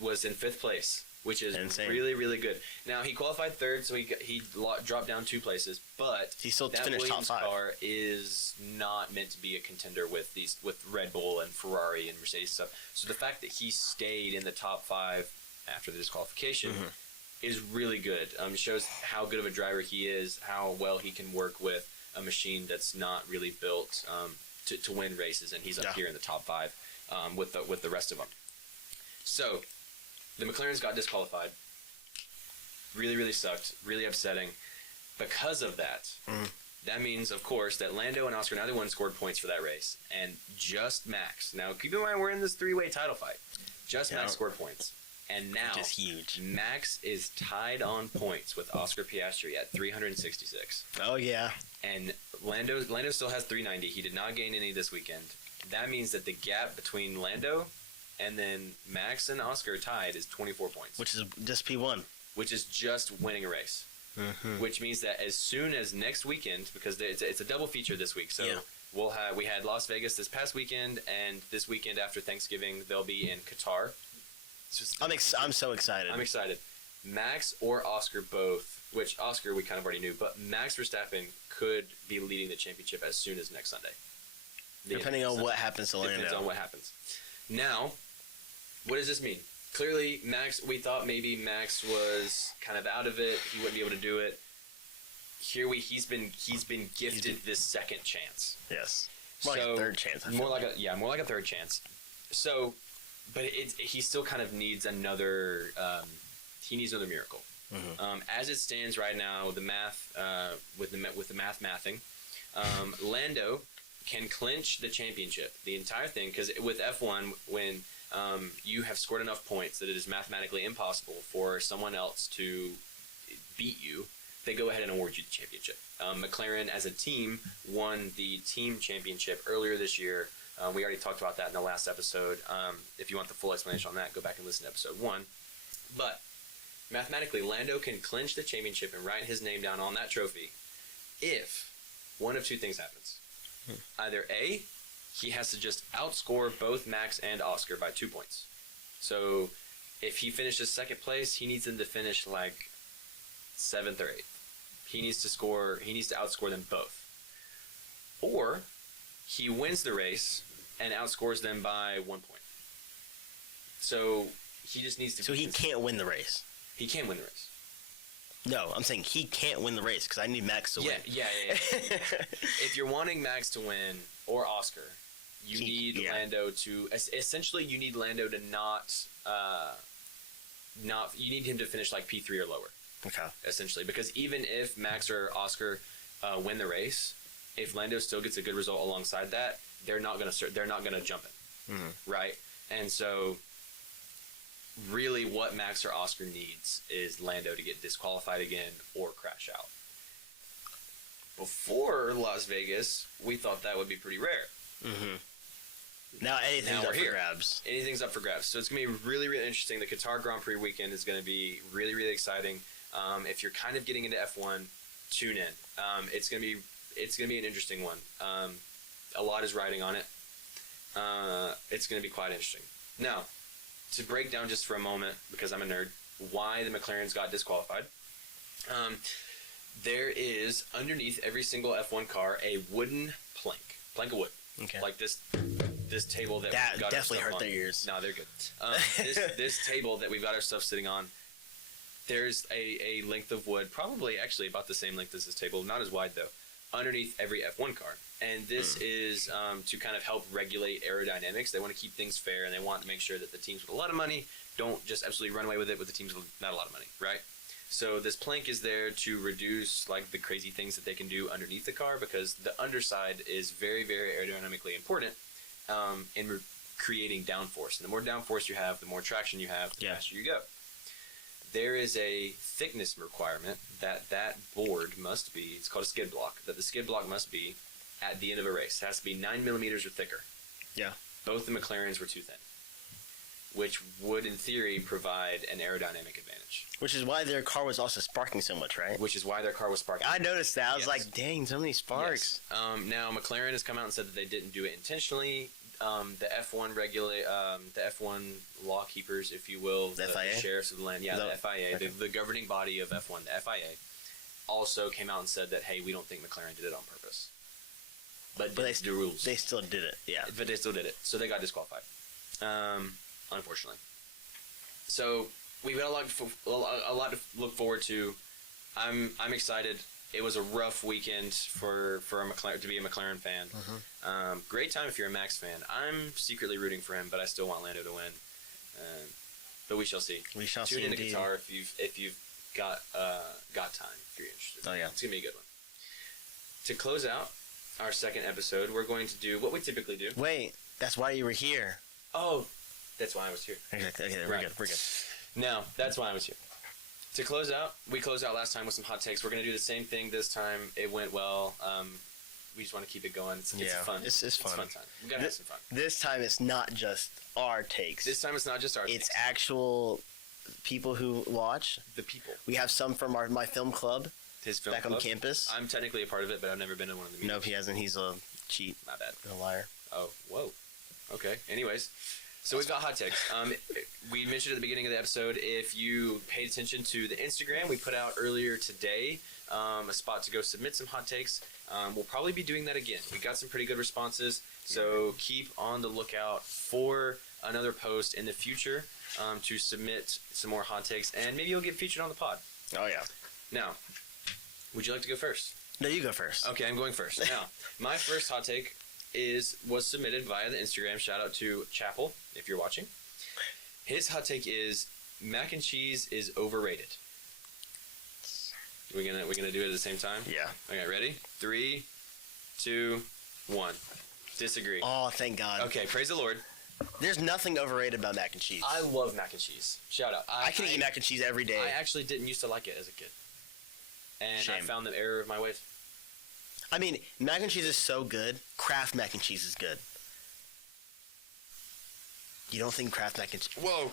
was in 5th place, which is insane. Really, really good. Now he qualified 3rd, so he dropped down 2 places. But he still that finished Williams top 5. car is not meant to be a contender with Red Bull and Ferrari and Mercedes stuff. So the fact that he stayed in the top 5 after the disqualification. Is really good. Shows how good of a driver he is, how well he can work with a machine that's not really built to win races, and he's up here in the top 5 with the rest of them. So the McLarens got disqualified. Really, really sucked. Really upsetting. Because of that, that means, of course, that Lando and Oscar, neither one scored points for that race, and just Max. Now, keep in mind we're in this 3-way title fight. Just Max scored points. And now, which is huge. Max is tied on points with Oscar Piastri at 366. Oh, yeah. And Lando still has 390. He did not gain any this weekend. That means that the gap between Lando and then Max and Oscar are tied is 24 points. Which is just P1. Which is just winning a race. Which means that as soon as next weekend, because it's a double feature this week, so we had Las Vegas this past weekend, and this weekend after Thanksgiving, they'll be in Qatar. I'm so excited. I'm excited. Max or Oscar both, which Oscar we kind of already knew, but Max Verstappen could be leading the championship as soon as next Sunday. Depending on what happens to Lando. Depends on what happens. Now, what does this mean? Clearly, we thought maybe Max was kind of out of it. He wouldn't be able to do it. He's been gifted this second chance. Yes. More like a third chance. More like a third chance. So, but he still kind of needs another. He needs another miracle. As it stands right now, the math with the mathing, Lando can clinch the championship, the entire thing, because with F1, when you have scored enough points that it is mathematically impossible for someone else to beat you, they go ahead and award you the championship. McLaren, as a team, won the team championship earlier this year. We already talked about that in the last episode. If you want the full explanation on that, go back and listen to episode 1. But mathematically, Lando can clinch the championship and write his name down on that trophy if one of two things happens. Either A, he has to just outscore both Max and Oscar by 2 points. So if he finishes second place, he needs them to finish like 7th or 8th. He needs to outscore them both. Or he wins the race and outscores them by 1 point. So he just needs to. So he can't win the race. He can win the race. No, I'm saying he can't win the race because I need Max to win. Yeah. If you're wanting Max to win or Oscar, you need Lando to. Essentially, you need Lando to not. You need him to finish like P3 or lower. Okay. Essentially, because even if Max or Oscar win the race, if Lando still gets a good result alongside that, they're not gonna jump in, right? And so, really, what Max or Oscar needs is Lando to get disqualified again or crash out. Before Las Vegas, we thought that would be pretty rare. Now anything's up for grabs. Anything's up for grabs. So it's gonna be really, really interesting. The Qatar Grand Prix weekend is gonna be really, really exciting. If you're kind of getting into F1, tune in. It's gonna be an interesting one. A lot is riding on it. It's gonna be quite interesting. Now, to break down just for a moment, because I'm a nerd, why the McLarens got disqualified. There is underneath every single F1 car a wooden plank of wood, like this table that we've got definitely hurt on. their ears. No, they're good. This table that we've got our stuff sitting on. There's a length of wood, probably actually about the same length as this table, not as wide though, underneath every F1 car. And this is to kind of help regulate aerodynamics. They want to keep things fair, and they want to make sure that the teams with a lot of money don't just absolutely run away with it with the teams with not a lot of money, right? So this plank is there to reduce like the crazy things that they can do underneath the car, because the underside is very, very aerodynamically important in creating downforce. And the more downforce you have, the more traction you have, the faster you go. There is a thickness requirement that board must be, it's called a skid block, that the skid block must be at the end of a race. It has to be 9 millimeters or thicker. Yeah. Both the McLarens were too thin, which would, in theory, provide an aerodynamic advantage. Which is why their car was also sparking so much, right? Which is why their car was sparking. I noticed that. I was like, dang, so many sparks. Yes. Now, McLaren has come out and said that they didn't do it intentionally. The F1 law keepers, if you will, the sheriffs of the land, the FIA, okay. the governing body of F1, the FIA, also came out and said that, hey, we don't think McLaren did it on purpose. But they the rules. They still did it, yeah. But they still did it, so they got disqualified, unfortunately. So we've got a lot to look forward to. I'm excited. It was a rough weekend for a McLaren to be a McLaren fan. Mm-hmm. Great time if you're a Max fan. I'm secretly rooting for him, but I still want Lando to win. But we shall see. We shall see. Tune in to indeed. Guitar if you've got time, if you're interested. Oh yeah, it's gonna be a good one. To close out our second episode, we're going to do what we typically do. Wait, that's why you were here. Oh, that's why I was here. Okay, we're good. No, that's why I was here. To close out, we closed out last time with some hot takes. We're going to do the same thing this time. It went well. We just want to keep it going. It's fun. It's fun. It's a fun time. We got to have some fun. This time it's not just our takes. This time it's not just our takes. It's actual people who watch. The people. We have some from my film club. His film back club? on campus. I'm technically a part of it, but I've never been in one of the meetings. Nope, he hasn't. He's a cheat. My bad. A liar. Oh, whoa. Okay. Anyways. So we've got hot takes. We mentioned at the beginning of the episode, if you paid attention to the Instagram, we put out earlier today a spot to go submit some hot takes. We'll probably be doing that again. We got some pretty good responses, so keep on the lookout for another post in the future to submit some more hot takes, and maybe you'll get featured on the pod. Oh, yeah. Now, would you like to go first? No, you go first. Okay, I'm going first. Now, my first hot take was submitted via the Instagram. Shout out to Chapel, if you're watching. His hot take is mac and cheese is overrated. We're gonna do it at the same time? Yeah. Okay, ready? 3, 2, 1. Disagree. Oh, thank God. Okay, praise the Lord. There's nothing overrated about mac and cheese. I love mac and cheese. Shout out. I can eat mac and cheese every day. I actually didn't used to like it as a kid. And Shame. I found the error of my ways. I mean, mac and cheese is so good. Kraft mac and cheese is good. You don't think Kraft mac and cheese... Whoa.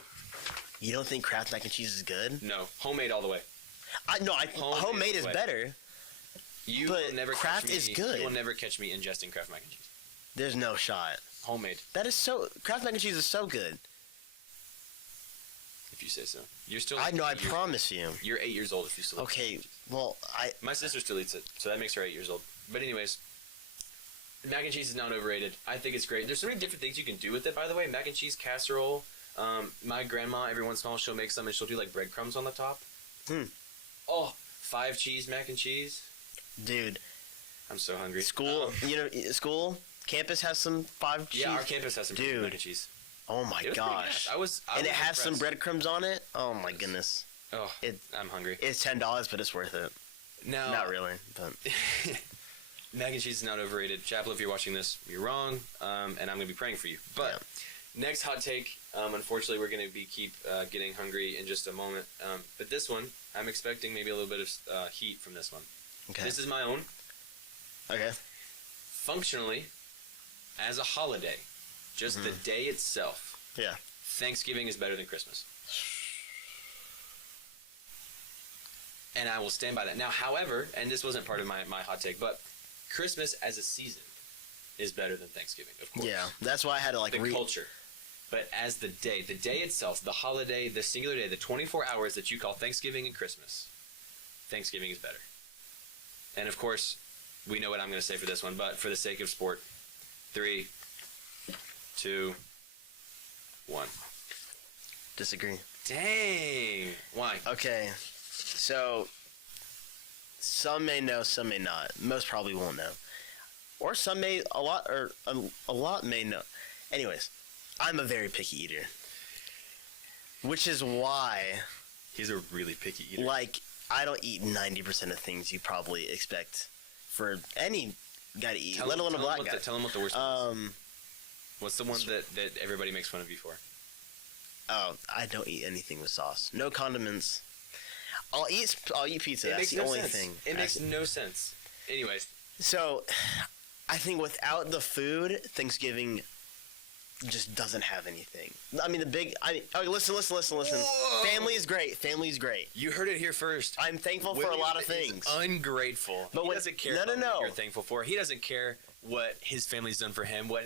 You don't think Kraft mac and cheese is good? No. Homemade all the way. Homemade is better. Kraft is good. You will never catch me ingesting Kraft mac and cheese. There's no shot. Homemade. Kraft mac and cheese is so good. If you say so. You're still... I know, I promise you. You're 8 years old if you still... Okay, well, My sister still eats it, so that makes her 8 years old. But anyways, mac and cheese is not overrated. I think it's great. There's so many different things you can do with it, by the way. Mac and cheese casserole. My grandma, every once in a while, she'll make some and she'll do like breadcrumbs on the top. Oh, 5 cheese mac and cheese. Dude. I'm so hungry. Campus has some 5 cheese. Yeah, our campus has some mac and cheese. Oh my gosh. And it has some breadcrumbs on it. Oh my goodness. Oh, I'm hungry. It's $10, but it's worth it. No. Not really, but... Mac and cheese is not overrated. Chapel, if you're watching this, you're wrong, and I'm going to be praying for you. But next hot take, unfortunately, we're going to keep getting hungry in just a moment. But this one, I'm expecting maybe a little bit of heat from this one. Okay. This is my own. Okay. Functionally, as a holiday, just the day itself, Thanksgiving is better than Christmas. And I will stand by that. Now, however, and this wasn't part of my hot take, but Christmas as a season is better than Thanksgiving, of course. Yeah, that's why I had to the culture. But as the day itself, the holiday, the singular day, the 24 hours that you call Thanksgiving and Christmas, Thanksgiving is better. And of course, we know what I'm going to say for this one, but for the sake of sport, 3, 2, 1. Disagree. Dang. Why? Okay. So, Some may know, some may not. Most probably won't know. Or some may, a lot may know. Anyways, I'm a very picky eater. Which is why... He's a really picky eater. Like, I don't eat 90% of things you probably expect for any guy to eat, let alone a black guy. Tell him what the worst one is. What's the one that everybody makes fun of you for? Oh, I don't eat anything with sauce. No condiments. I'll eat pizza. That's the only thing. It makes no sense. Anyways. So, I think without the food, Thanksgiving just doesn't have anything. I mean, listen. Whoa. Family is great. Family is great. You heard it here first. I'm thankful for a lot of things. Ungrateful. But he doesn't care no. what you're thankful for. He doesn't care what his family's done for him, what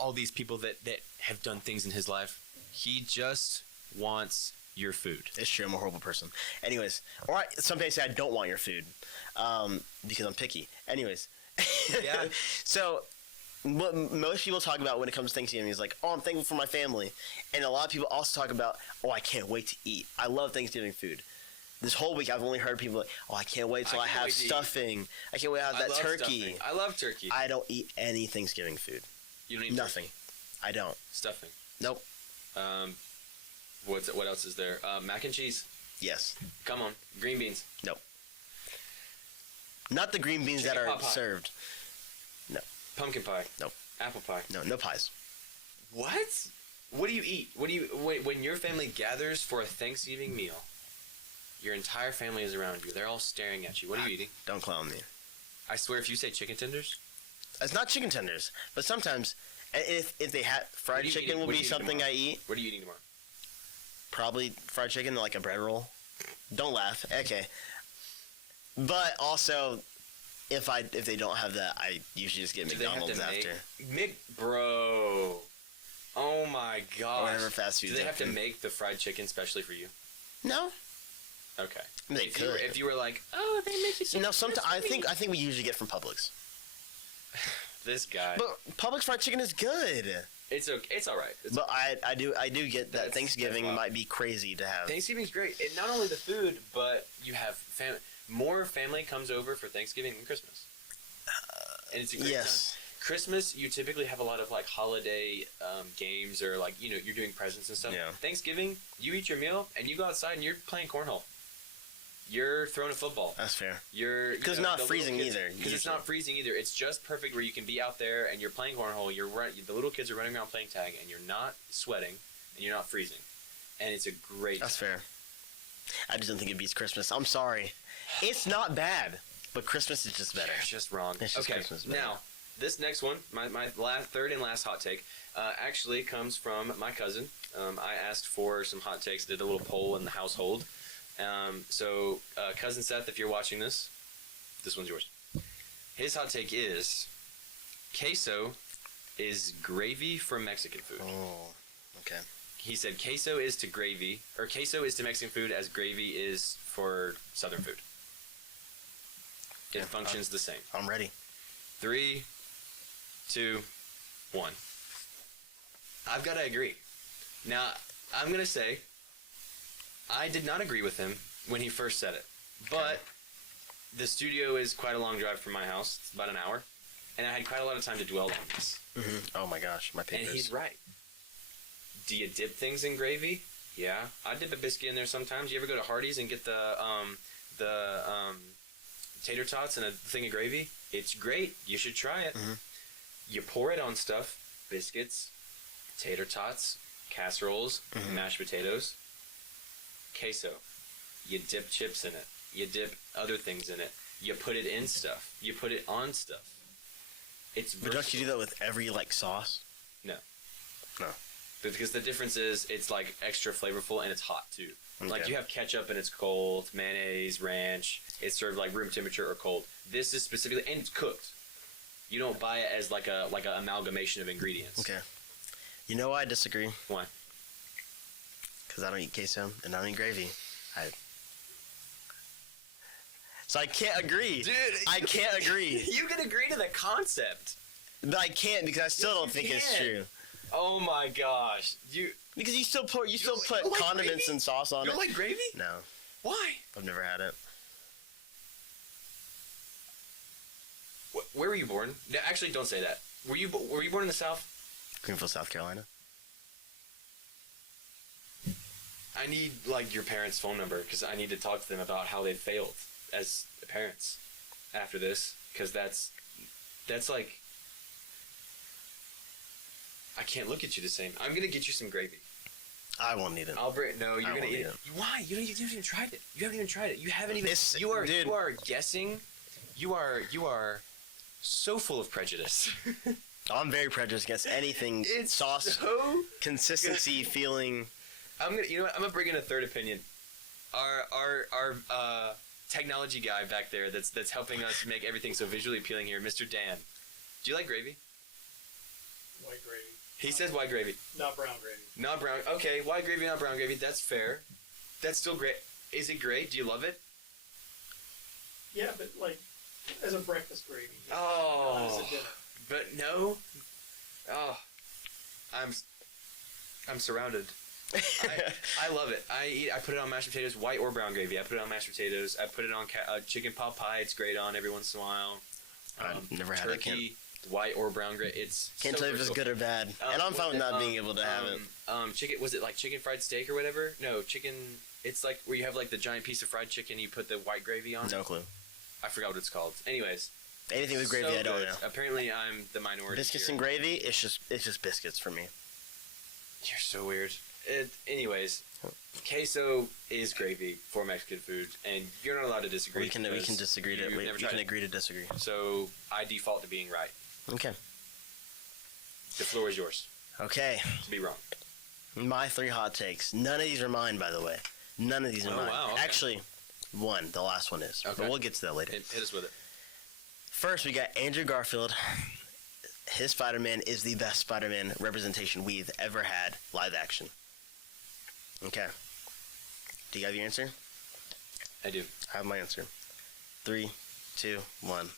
all these people that have done things in his life. He just wants your food. It's true. I'm a horrible person. Anyways, or some people say I don't want your food because I'm picky. Anyways. Yeah. So... what most people talk about when it comes to Thanksgiving is like, oh, I'm thankful for my family. And a lot of people also talk about, oh, I can't wait to eat. I love Thanksgiving food. This whole week, I've only heard people like, oh, I can't wait till I have stuffing. I can't wait to have that turkey. Stuffing. I love turkey. I don't eat any Thanksgiving food. You don't eat nothing. Turkey. I don't. Stuffing. Nope. What else is there? Mac and cheese. Yes. Come on. Green beans. Nope. Not the green beans Chicken that are pot pie. served. No. Pumpkin pie. Nope. Apple pie. No pies. What? What do you eat? When your family gathers for a Thanksgiving meal, your entire family is around you. They're all staring at you. What are you eating? Don't clown me. I swear, if you say chicken tenders, it's not chicken tenders, but sometimes if they have fried chicken will be something I eat. What are you eating tomorrow? Probably fried chicken, like a bread roll. Don't laugh. Okay. But also, if they don't have that, I usually just get McDonald's after. Bro. Oh my gosh. Or whatever fast food. Do they have to make the fried chicken specially for you? No. Okay. They could. If you were like, oh, they make it. No, sometimes I think we usually get from Publix. This guy. But Publix fried chicken is good. It's okay. It's all right. But I do get that Thanksgiving might be crazy to have. Thanksgiving's great. Not only the food, but you have more family comes over for Thanksgiving than Christmas. And it's a great time. Christmas, you typically have a lot of like holiday games or like, you're doing presents and stuff. Yeah. Thanksgiving, you eat your meal and you go outside and you're playing cornhole. You're throwing a football. That's fair. Because it's not freezing either. Because it's not freezing either. It's just perfect where you can be out there and you're playing cornhole. The little kids are running around playing tag and you're not sweating and you're not freezing. And it's a great That's fair. I just don't think it beats Christmas. I'm sorry. It's not bad, but Christmas is just better. It's just wrong. It's just Christmas better. Now, this next one, my third and last hot take, actually comes from my cousin. I asked for some hot takes, did a little poll in the household. So, Cousin Seth, if you're watching this one's yours. His hot take is, queso is gravy for Mexican food. Oh, okay. He said queso is to Mexican food as gravy is for Southern food. It functions the same. I'm ready. 3, 2, 1. I've got to agree. Now, I'm going to say, I did not agree with him when he first said it. But the studio is quite a long drive from my house. It's about an hour. And I had quite a lot of time to dwell on this. Mm-hmm. Oh my gosh, my papers. And he's right. Do you dip things in gravy? Yeah. I dip a biscuit in there sometimes. You ever go to Hardee's and get the tater tots and a thing of gravy? It's great. You should try it. Mm-hmm. You pour it on stuff. Biscuits, tater tots, casseroles, mashed potatoes, queso. You dip chips in it. You dip other things in it. You put it in stuff. You put it on stuff. It's versatile. But don't you do that with every, sauce? No. No. Because the difference is it's, extra flavorful and it's hot, too. Okay. Like, you have ketchup and it's cold, mayonnaise, ranch. It's served, room temperature or cold. This is specifically... And it's cooked. You don't buy it as, like a amalgamation of ingredients. Okay. You know why I disagree? Why? Because I don't eat queso and I don't eat gravy. So I can't agree. Dude, I can't agree. You can agree to the concept. But I can't because I still don't think it's true. Oh my gosh. Because you still put condiments and sauce on it. You don't like gravy? No. Why? I've never had it. Where were you born? Actually, don't say that. Were you born in the South? Greenville, South Carolina. I need like your parents' phone number because I need to talk to them about how they failed as parents after this, because that's like, I can't look at you the same. I'm gonna get you some gravy. I won't need it. I'll bring. No, you're gonna eat it. Why? You haven't even tried it. You haven't even tried it. You haven't even. You are guessing. You are so full of prejudice. I'm very prejudiced against anything. It's sauce, so consistency, feeling. I'm gonna bring in a third opinion. Our technology guy back there that's helping us make everything so visually appealing here, Mr. Dan. Do you like gravy? White gravy. He says white gravy. Not brown gravy. Not brown. Okay, white gravy, not brown gravy. That's fair. That's still great. Is it great? Do you love it? Yeah, but like as a breakfast gravy. Oh. Not as a dinner. But no. Oh. I'm surrounded. I love it. I put it on mashed potatoes, white or brown gravy. I put it on mashed potatoes. I put it on chicken pot pie. It's great on every once in a while. I've never had it. Turkey, white or brown gravy. It's can't tell if it's good or bad. And I'm fine with not being able to have it. Chicken, was it like chicken fried steak or whatever? No, chicken. It's like where you have like the giant piece of fried chicken. You put the white gravy on. No clue. I forgot what it's called. Anyways. Anything with gravy, so I don't know. Apparently, I'm the minority. Biscuits here. and gravy, it's just biscuits for me. You're so weird. Anyways, queso is gravy for Mexican food, and you're not allowed to disagree. We can disagree. We can agree to disagree. So I default to being right. Okay. The floor is yours. Okay. To be wrong. My 3 hot takes. None of these are mine, by the way. None of these are mine. Wow, okay. Actually, one. The last one is. Okay. But we'll get to that later. Hit us with it. First, we got Andrew Garfield. His Spider-Man is the best Spider-Man representation we've ever had live action. Okay. Do you have your answer? I do. I have my answer. 3, 2, 1.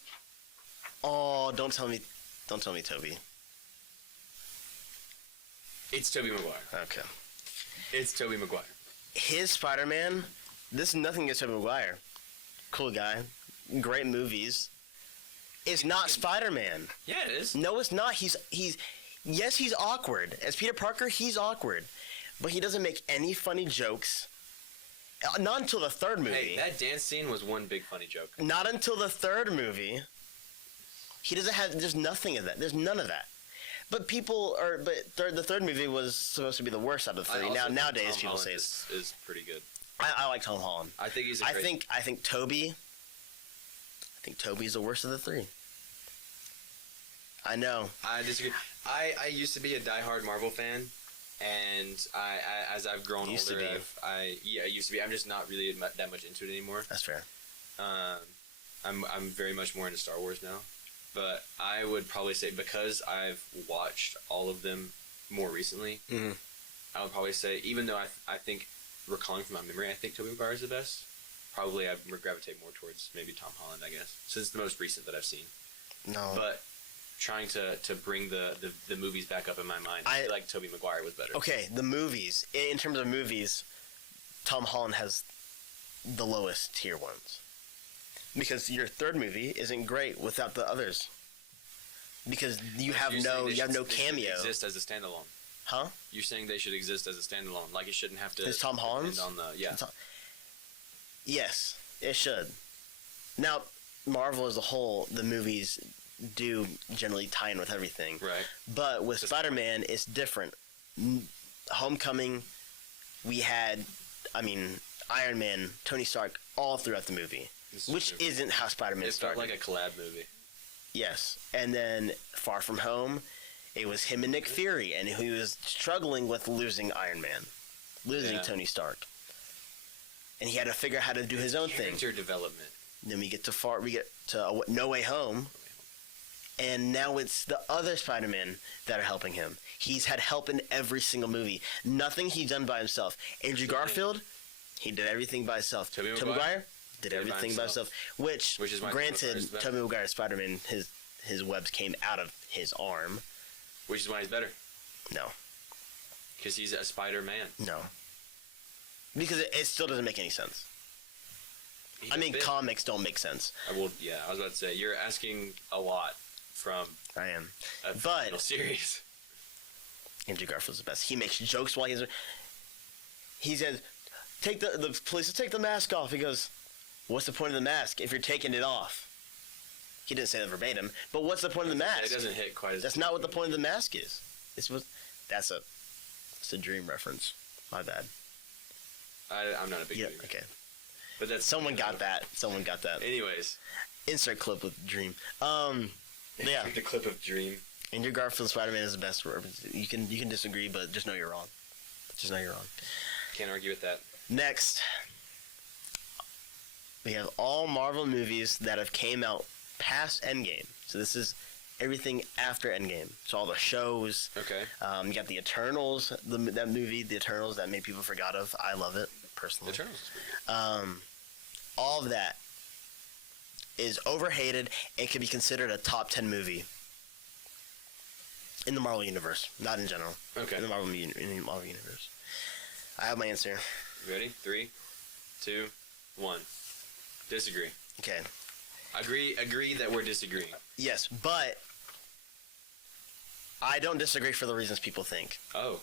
Oh, don't tell me Toby. It's Tobey Maguire. Okay. It's Tobey Maguire. His Spider-Man, this is nothing against Tobey Maguire. Cool guy. Great movies. It's not Spider-Man. Yeah, it is. No, it's not. He's awkward. As Peter Parker, he's awkward. But he doesn't make any funny jokes. Not until the third movie. Hey, that dance scene was one big funny joke. Not until the third movie. He doesn't have. There's nothing of that. There's none of that. But the third movie was supposed to be the worst out of the three. Nowadays Tom people Holland say is pretty good. I like Tom Holland. I think he's. I think Toby. I think Toby's the worst of the 3. I know. I disagree. I used to be a diehard Marvel fan, and I as I've grown older, I used to be. I'm just not really that much into it anymore. That's fair. I'm very much more into Star Wars now, but I would probably say, because I've watched all of them more recently, I would probably say, even though I think, recalling from my memory, I think Tobey Maguire is the best. Probably I would gravitate more towards maybe Tom Holland, I guess, since it's the most recent that I've seen. No. But trying to bring the movies back up in my mind, I feel like Tobey Maguire was better. Okay, the movies. In terms of movies, Tom Holland has the lowest tier ones. Because your third movie isn't great without the others. Because you have no cameo. They should exist as a standalone. Huh? You're saying they should exist as a standalone, like it shouldn't have to. Is Tom Holland's? On the Yes, it should. Now, Marvel as a whole, the movies do generally tie in with everything. Right. But with Spider-Man, it's different. Homecoming, we had, Iron Man, Tony Stark, all throughout the movie. Which isn't how Spider-Man started. It felt like a collab movie. Yes. And then Far From Home, it was him and Nick Fury, and he was struggling with losing Iron Man. Losing Tony Stark. And he had to figure out how to do his own thing. Character development. Then we get to No Way Home, and now it's the other Spider-Man that are helping him. He's had help in every single movie. Nothing he's done by himself. Andrew Garfield, he did everything by himself. Tobey Maguire did everything by himself. Which is why, granted, Tobey Maguire's Spider-Man, his webs came out of his arm. Which is why he's better. No. Because he's a Spider-Man. No. Because it still doesn't make any sense. I mean, comics don't make sense. I was about to say, you're asking a lot from I am. a series. Andrew Garfield's the best. He makes jokes while he says, take the police take the mask off. He goes, what's the point of the mask if you're taking it off? He didn't say that verbatim, but what's the point of the mask? It doesn't hit quite as... That's not what the point of the mask is. It's a Dream reference. My bad. I'm not a big movie. Okay. But that's... Someone got that. Anyways. Insert clip with Dream. Yeah. The clip of Dream. Andrew Garfield's Spider-Man is the best. You can disagree, but just know you're wrong. Can't argue with that. Next, we have all Marvel movies that have came out past Endgame. So this is everything after Endgame. So all the shows. Okay. You got the Eternals, that movie, the Eternals that many people forgot of. I love it personally. Eternals is pretty good. All of that is overhated and can be considered a top 10 movie in the Marvel universe, not in general. Okay. In the Marvel universe. I have my answer. Ready? 3, 2, 1. Disagree. Okay. Agree that we're disagreeing. Yes, but I don't disagree for the reasons people think. Oh.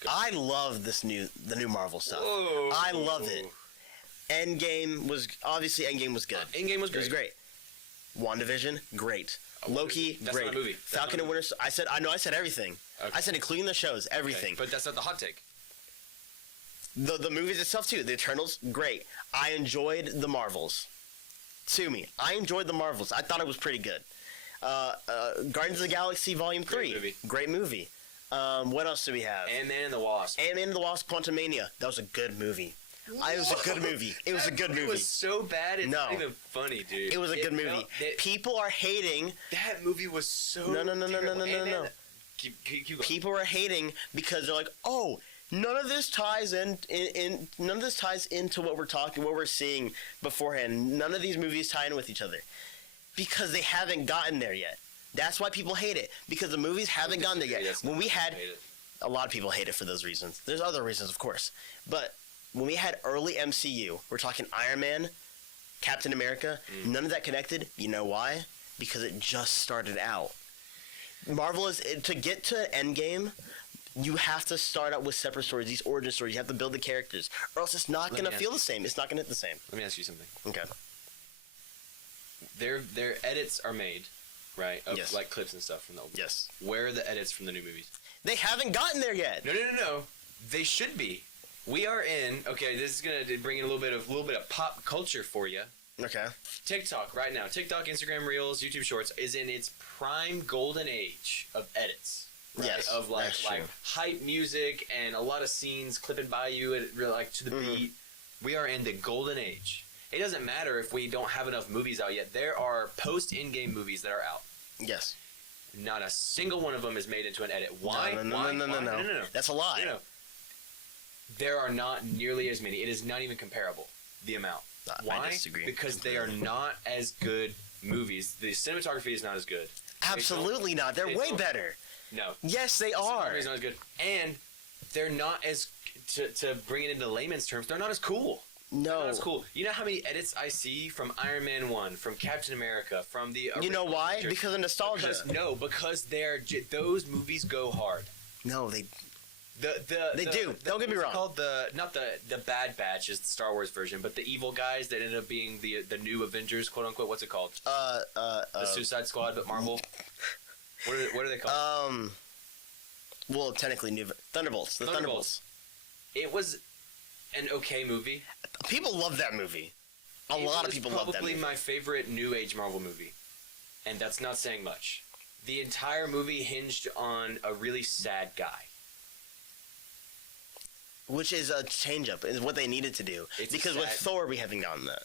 Good. I love the new Marvel stuff. Whoa. I love it. Endgame was good. Endgame was great. It was great. WandaVision, great. Loki, that's great. Not a movie. Falcon and Winter. I said everything. Okay. I said including the shows, everything. Okay. But that's not the hot take. The movies itself too. The Eternals, great. I enjoyed the Marvels. Sue me. I enjoyed the Marvels. I thought it was pretty good. Guardians of the Galaxy Volume 3. Great movie. What else do we have? Ant-Man and the Wasp. Ant-Man and the Wasp: Quantumania. That was a good movie. It was a good movie. It was a good movie. It was so bad, it's not even funny, dude. It was a good movie. People are hating. That movie was so No. Keep going. People are hating because they're like, oh, none of this ties none of this ties into what we're seeing beforehand. None of these movies tie in with each other because they haven't gotten there yet. That's why people hate it, because the movies haven't gotten there yet. When we had a lot of people hate it for those reasons. There's other reasons, of course, but when we had early MCU, we're talking Iron Man, Captain America, none of that connected. You know why? Because it just started out. Marvel is, to get to Endgame, you have to start out with separate stories, these origin stories. You have to build the characters, or else it's not going to feel the same. It's not going to hit the same. Let me ask you something. Okay. Their edits are made, right? Of yes. Like clips and stuff from the old movies. Yes. Where are the edits from the new movies? They haven't gotten there yet. No. They should be. We are in. Okay, this is gonna bring in a little bit of pop culture for you. Okay. TikTok right now. TikTok, Instagram Reels, YouTube Shorts is in its prime golden age of edits. Right? Yes. Of like hype music and a lot of scenes clipping by you at like to the beat. We are in the golden age. It doesn't matter if we don't have enough movies out yet. There are post-in-game movies that are out. Yes. Not a single one of them is made into an edit. Why? No. That's a lie. No. There are not nearly as many. It is not even comparable, the amount. Why? I disagree. Because they are not as good movies. The cinematography is not as good. Absolutely not. They're way better. No. Yes, they are. The cinematography is not as good. And they're not as, to bring it into layman's terms, they're not as cool. No. That's cool. You know how many edits I see from Iron Man 1, from Captain America, from the... You know why? Because of nostalgia. Because those movies go hard. No, they They do. Don't get me wrong. Called not the Bad Batch is the Star Wars version, but the evil guys that ended up being the new Avengers, quote unquote. What's it called? The Suicide Squad, but Marvel. What are they called? Well, technically, new Thunderbolts. The Thunderbolts. It was an okay movie. People love that movie. A lot of people love that movie. Probably my favorite New Age Marvel movie, and that's not saying much. The entire movie hinged on a really sad guy. Which is a change-up, is what they needed to do. Because with Thor, we haven't gotten that.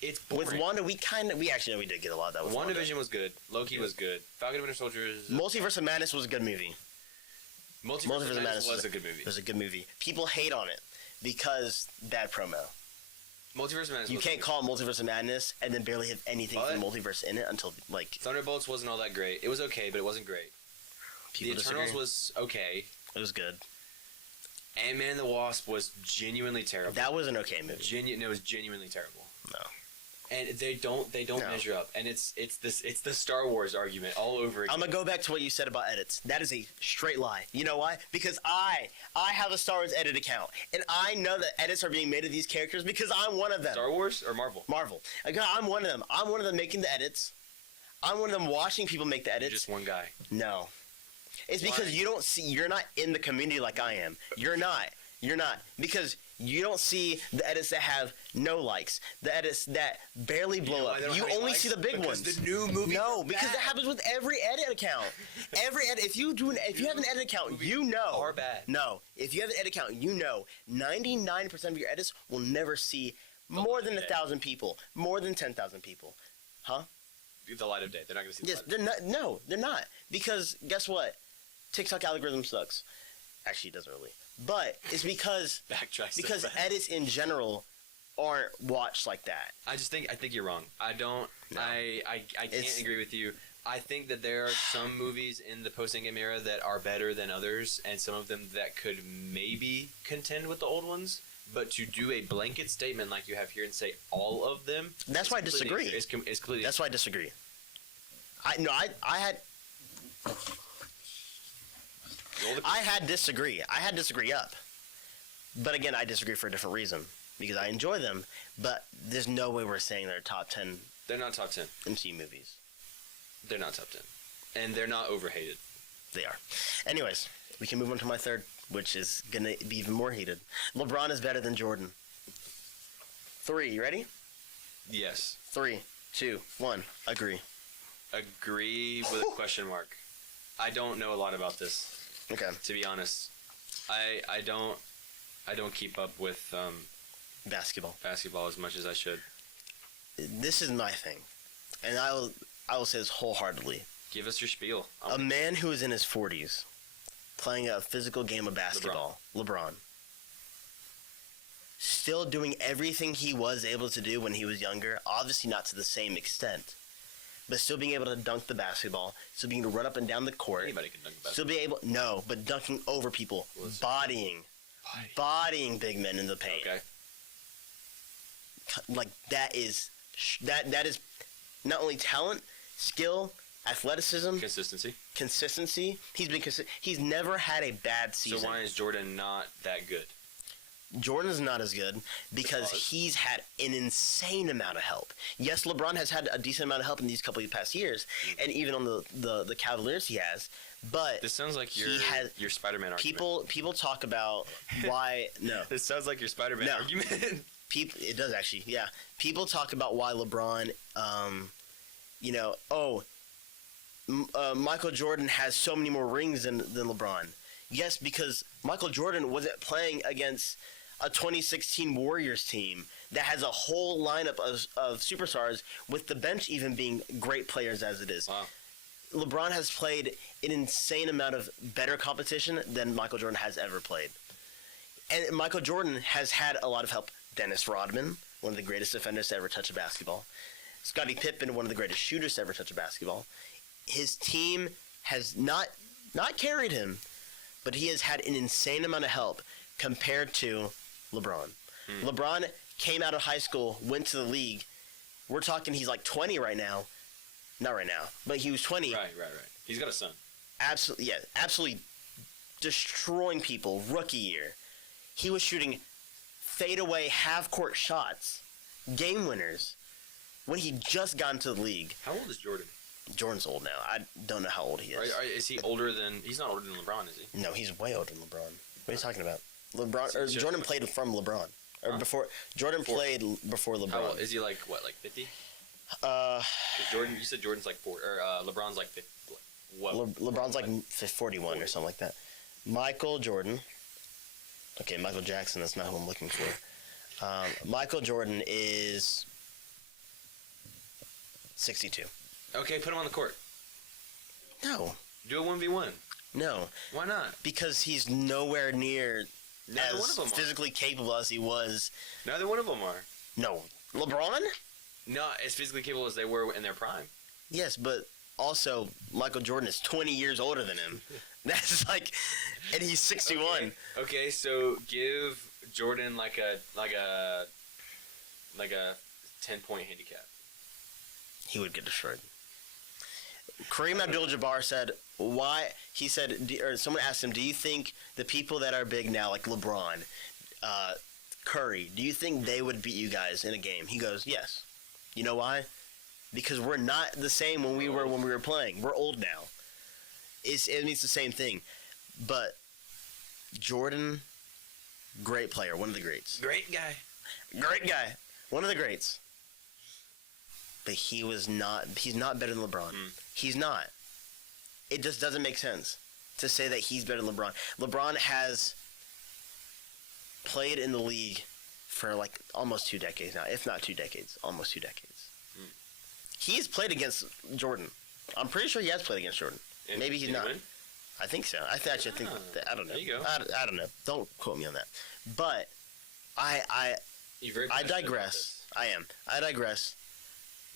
It's boring. With Wanda, we did get a lot of that with Wanda. WandaVision was good. Loki was good. Falcon and Winter Soldier is... Multiverse of Madness was a good movie. Multiverse of Madness was a good movie. It was a good movie. People hate on it because bad promo. Multiverse of Madness. You can't call it Multiverse of Madness and then barely have anything from Multiverse in it until like... Thunderbolts wasn't all that great. It was okay, but it wasn't great. The Eternals was okay. It was good. Ant-Man and the Wasp was genuinely terrible. That was an okay movie. It was genuinely terrible. No. And they don't measure up, and it's the Star Wars argument all over again. I'm gonna go back to what you said about edits. That is a straight lie. You know why? Because I have a Star Wars edit account, and I know that edits are being made of these characters because I'm one of them. Star Wars or Marvel? Marvel. I'm one of them. I'm one of them making the edits. I'm one of them watching people make the edits. You're just one guy. No, it's because you don't see. You're not in the community like I am. You're not because you don't see the edits that have no likes, the edits that barely blow up. You only see the big ones. The new movie. No, because that happens with every edit account. Every edit. If you have an edit account, you know. Are bad. No, if you have an edit account, you know 99% of your edits will never see more than 1,000 people, more than 10,000 people, huh? The light of day. They're not going to see. Yes, they're not. No, they're not. Because guess what? TikTok algorithm sucks. Actually, it doesn't really. But it's because edits in general aren't watched like that. I think you're wrong. I don't. No. I can't agree with you. I think that there are some movies in the post-Endgame era that are better than others, and some of them that could maybe contend with the old ones. But to do a blanket statement like you have here and say all of them, that's why I disagree. It's completely. That's why I disagree. I had disagree. I had disagree up. But again, I disagree for a different reason. Because I enjoy them, but there's no way we're saying they're top 10. They're not top 10. MCU movies. They're not top 10. And they're not overhated. They are. Anyways, we can move on to my third, which is going to be even more heated. LeBron is better than Jordan. 3, you ready? Yes. 3, 2, 1, agree. Agree with a question mark. I don't know a lot about this. Okay. To be honest, I don't keep up with basketball as much as I should. This is my thing, and I will say this wholeheartedly. Give us your spiel. A man who is in his 40s playing a physical game of basketball, LeBron, still doing everything he was able to do when he was younger. Obviously, not to the same extent. But still being able to dunk the basketball, still being able to run up and down the court. Anybody can dunk the basketball. But dunking over people, bodying big men in the paint. Okay. Like that is not only talent, skill, athleticism, consistency. He's never had a bad season. So why is Jordan not that good? Jordan's not as good because he's had an insane amount of help. Yes, LeBron has had a decent amount of help in these couple of past years, and even on the Cavaliers he has. But this sounds like your Spider-Man argument. People talk about why no. This sounds like your Spider-Man argument. It does actually, yeah. People talk about why LeBron, Michael Jordan has so many more rings than LeBron. Yes, because Michael Jordan wasn't playing against a 2016 Warriors team that has a whole lineup of superstars, with the bench even being great players as it is. Wow. LeBron has played an insane amount of better competition than Michael Jordan has ever played. And Michael Jordan has had a lot of help. Dennis Rodman, one of the greatest defenders to ever touch a basketball. Scottie Pippen, one of the greatest shooters to ever touch a basketball. His team has not carried him, but he has had an insane amount of help compared to LeBron. LeBron came out of high school, went to the league. We're talking he's like 20 right now. Not right now, but he was 20. Right. He's got a son. Absolutely destroying people rookie year. He was shooting fadeaway half-court shots, game winners, when he just got into the league. How old is Jordan? Jordan's old now. I don't know how old he is. Is he older than... He's not older than LeBron, is he? No, he's way older than LeBron. What are you talking about? Jordan played from LeBron. Or before... Jordan played before LeBron. How old? Is he like 50? Jordan, you said Jordan's like 4... Or LeBron's like 50. What? LeBron's like 41 or something like that. Michael Jordan... Okay, Michael Jackson, that's not who I'm looking for. Michael Jordan is 62. Okay, put him on the court. No. Do a 1v1. No. Why not? Because he's nowhere near Neither one of them physically capable as he was. Neither one of them are. No. LeBron? Not as physically capable as they were in their prime. Yes, but also Michael Jordan is 20 years older than him. That's like, and he's 61. Okay, so give Jordan like a 10-point handicap. He would get destroyed. Kareem Abdul-Jabbar said, why? He said, or someone asked him, do you think the people that are big now, like LeBron, Curry, do you think they would beat you guys in a game? He goes, yes. You know why? Because we're not the same when we were playing. We're old now. It means the same thing. But Jordan, great player, one of the greats. Great guy. One of the greats. But he's not better than LeBron. He's not. It just doesn't make sense to say that he's better than LeBron. LeBron has played in the league for like almost 2 decades now, if not 2 decades, almost 2 decades. He's played against Jordan. I'm pretty sure he has played against Jordan. And maybe he's not. Win? I think so. I think that, I don't know. There you go. I don't know. Don't quote me on that. But I digress. I am. I digress.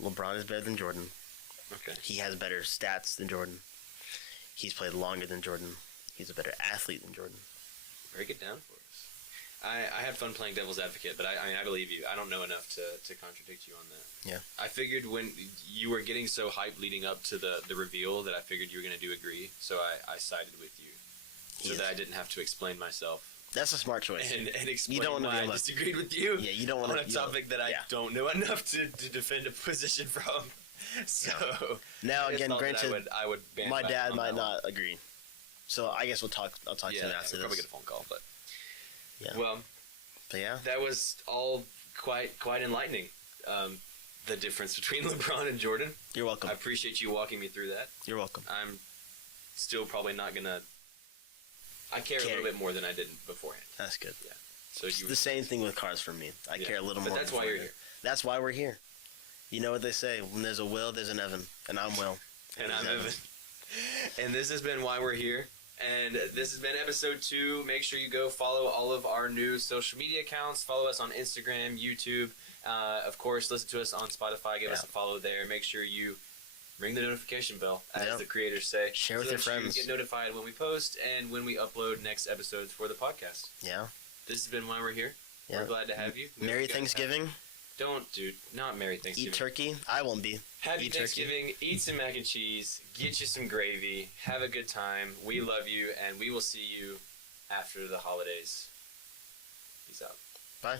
LeBron is better than Jordan. Okay. He has better stats than Jordan. He's played longer than Jordan. He's a better athlete than Jordan. Break it down for us. I had fun playing devil's advocate, but I believe you. I don't know enough to contradict you on that. Yeah. I figured when you were getting so hyped leading up to the reveal that I figured you were going to agree, so I sided with you that I didn't have to explain myself. That's a smart choice. And explain you don't why I disagreed with you. Yeah, you don't want on a topic that I don't know enough to defend a position from. So now again, granted, I would my dad might not agree. So I guess I'll talk to him after this. Probably get a phone call, but yeah. Well, but yeah, that was all quite enlightening. The difference between LeBron and Jordan. You're welcome. I appreciate you walking me through that. You're welcome. I'm still probably not gonna. I care a little bit more than I did beforehand. That's good. Yeah. So it's the same thing with cars for me. I care a little more. But that's why you're here. That's why we're here. You know what they say? When there's a Will, there's an Evan, and I'm Will. And I'm Evan. And this has been why we're here. And this has been episode 2. Make sure you go follow all of our new social media accounts. Follow us on Instagram, YouTube. Of course, listen to us on Spotify. Give us a follow there. Make sure you ring the notification bell, as the creators say. Share with your friends. You get notified when we post and when we upload next episodes for the podcast. Yeah. This has been why we're here. Yeah. We're glad to have you. Merry Thanksgiving. Don't, dude. Not Merry Thanksgiving. Eat turkey. I won't be. Happy Thanksgiving. Eat some mac and cheese. Get you some gravy. Have a good time. We love you, and we will see you after the holidays. Peace out. Bye.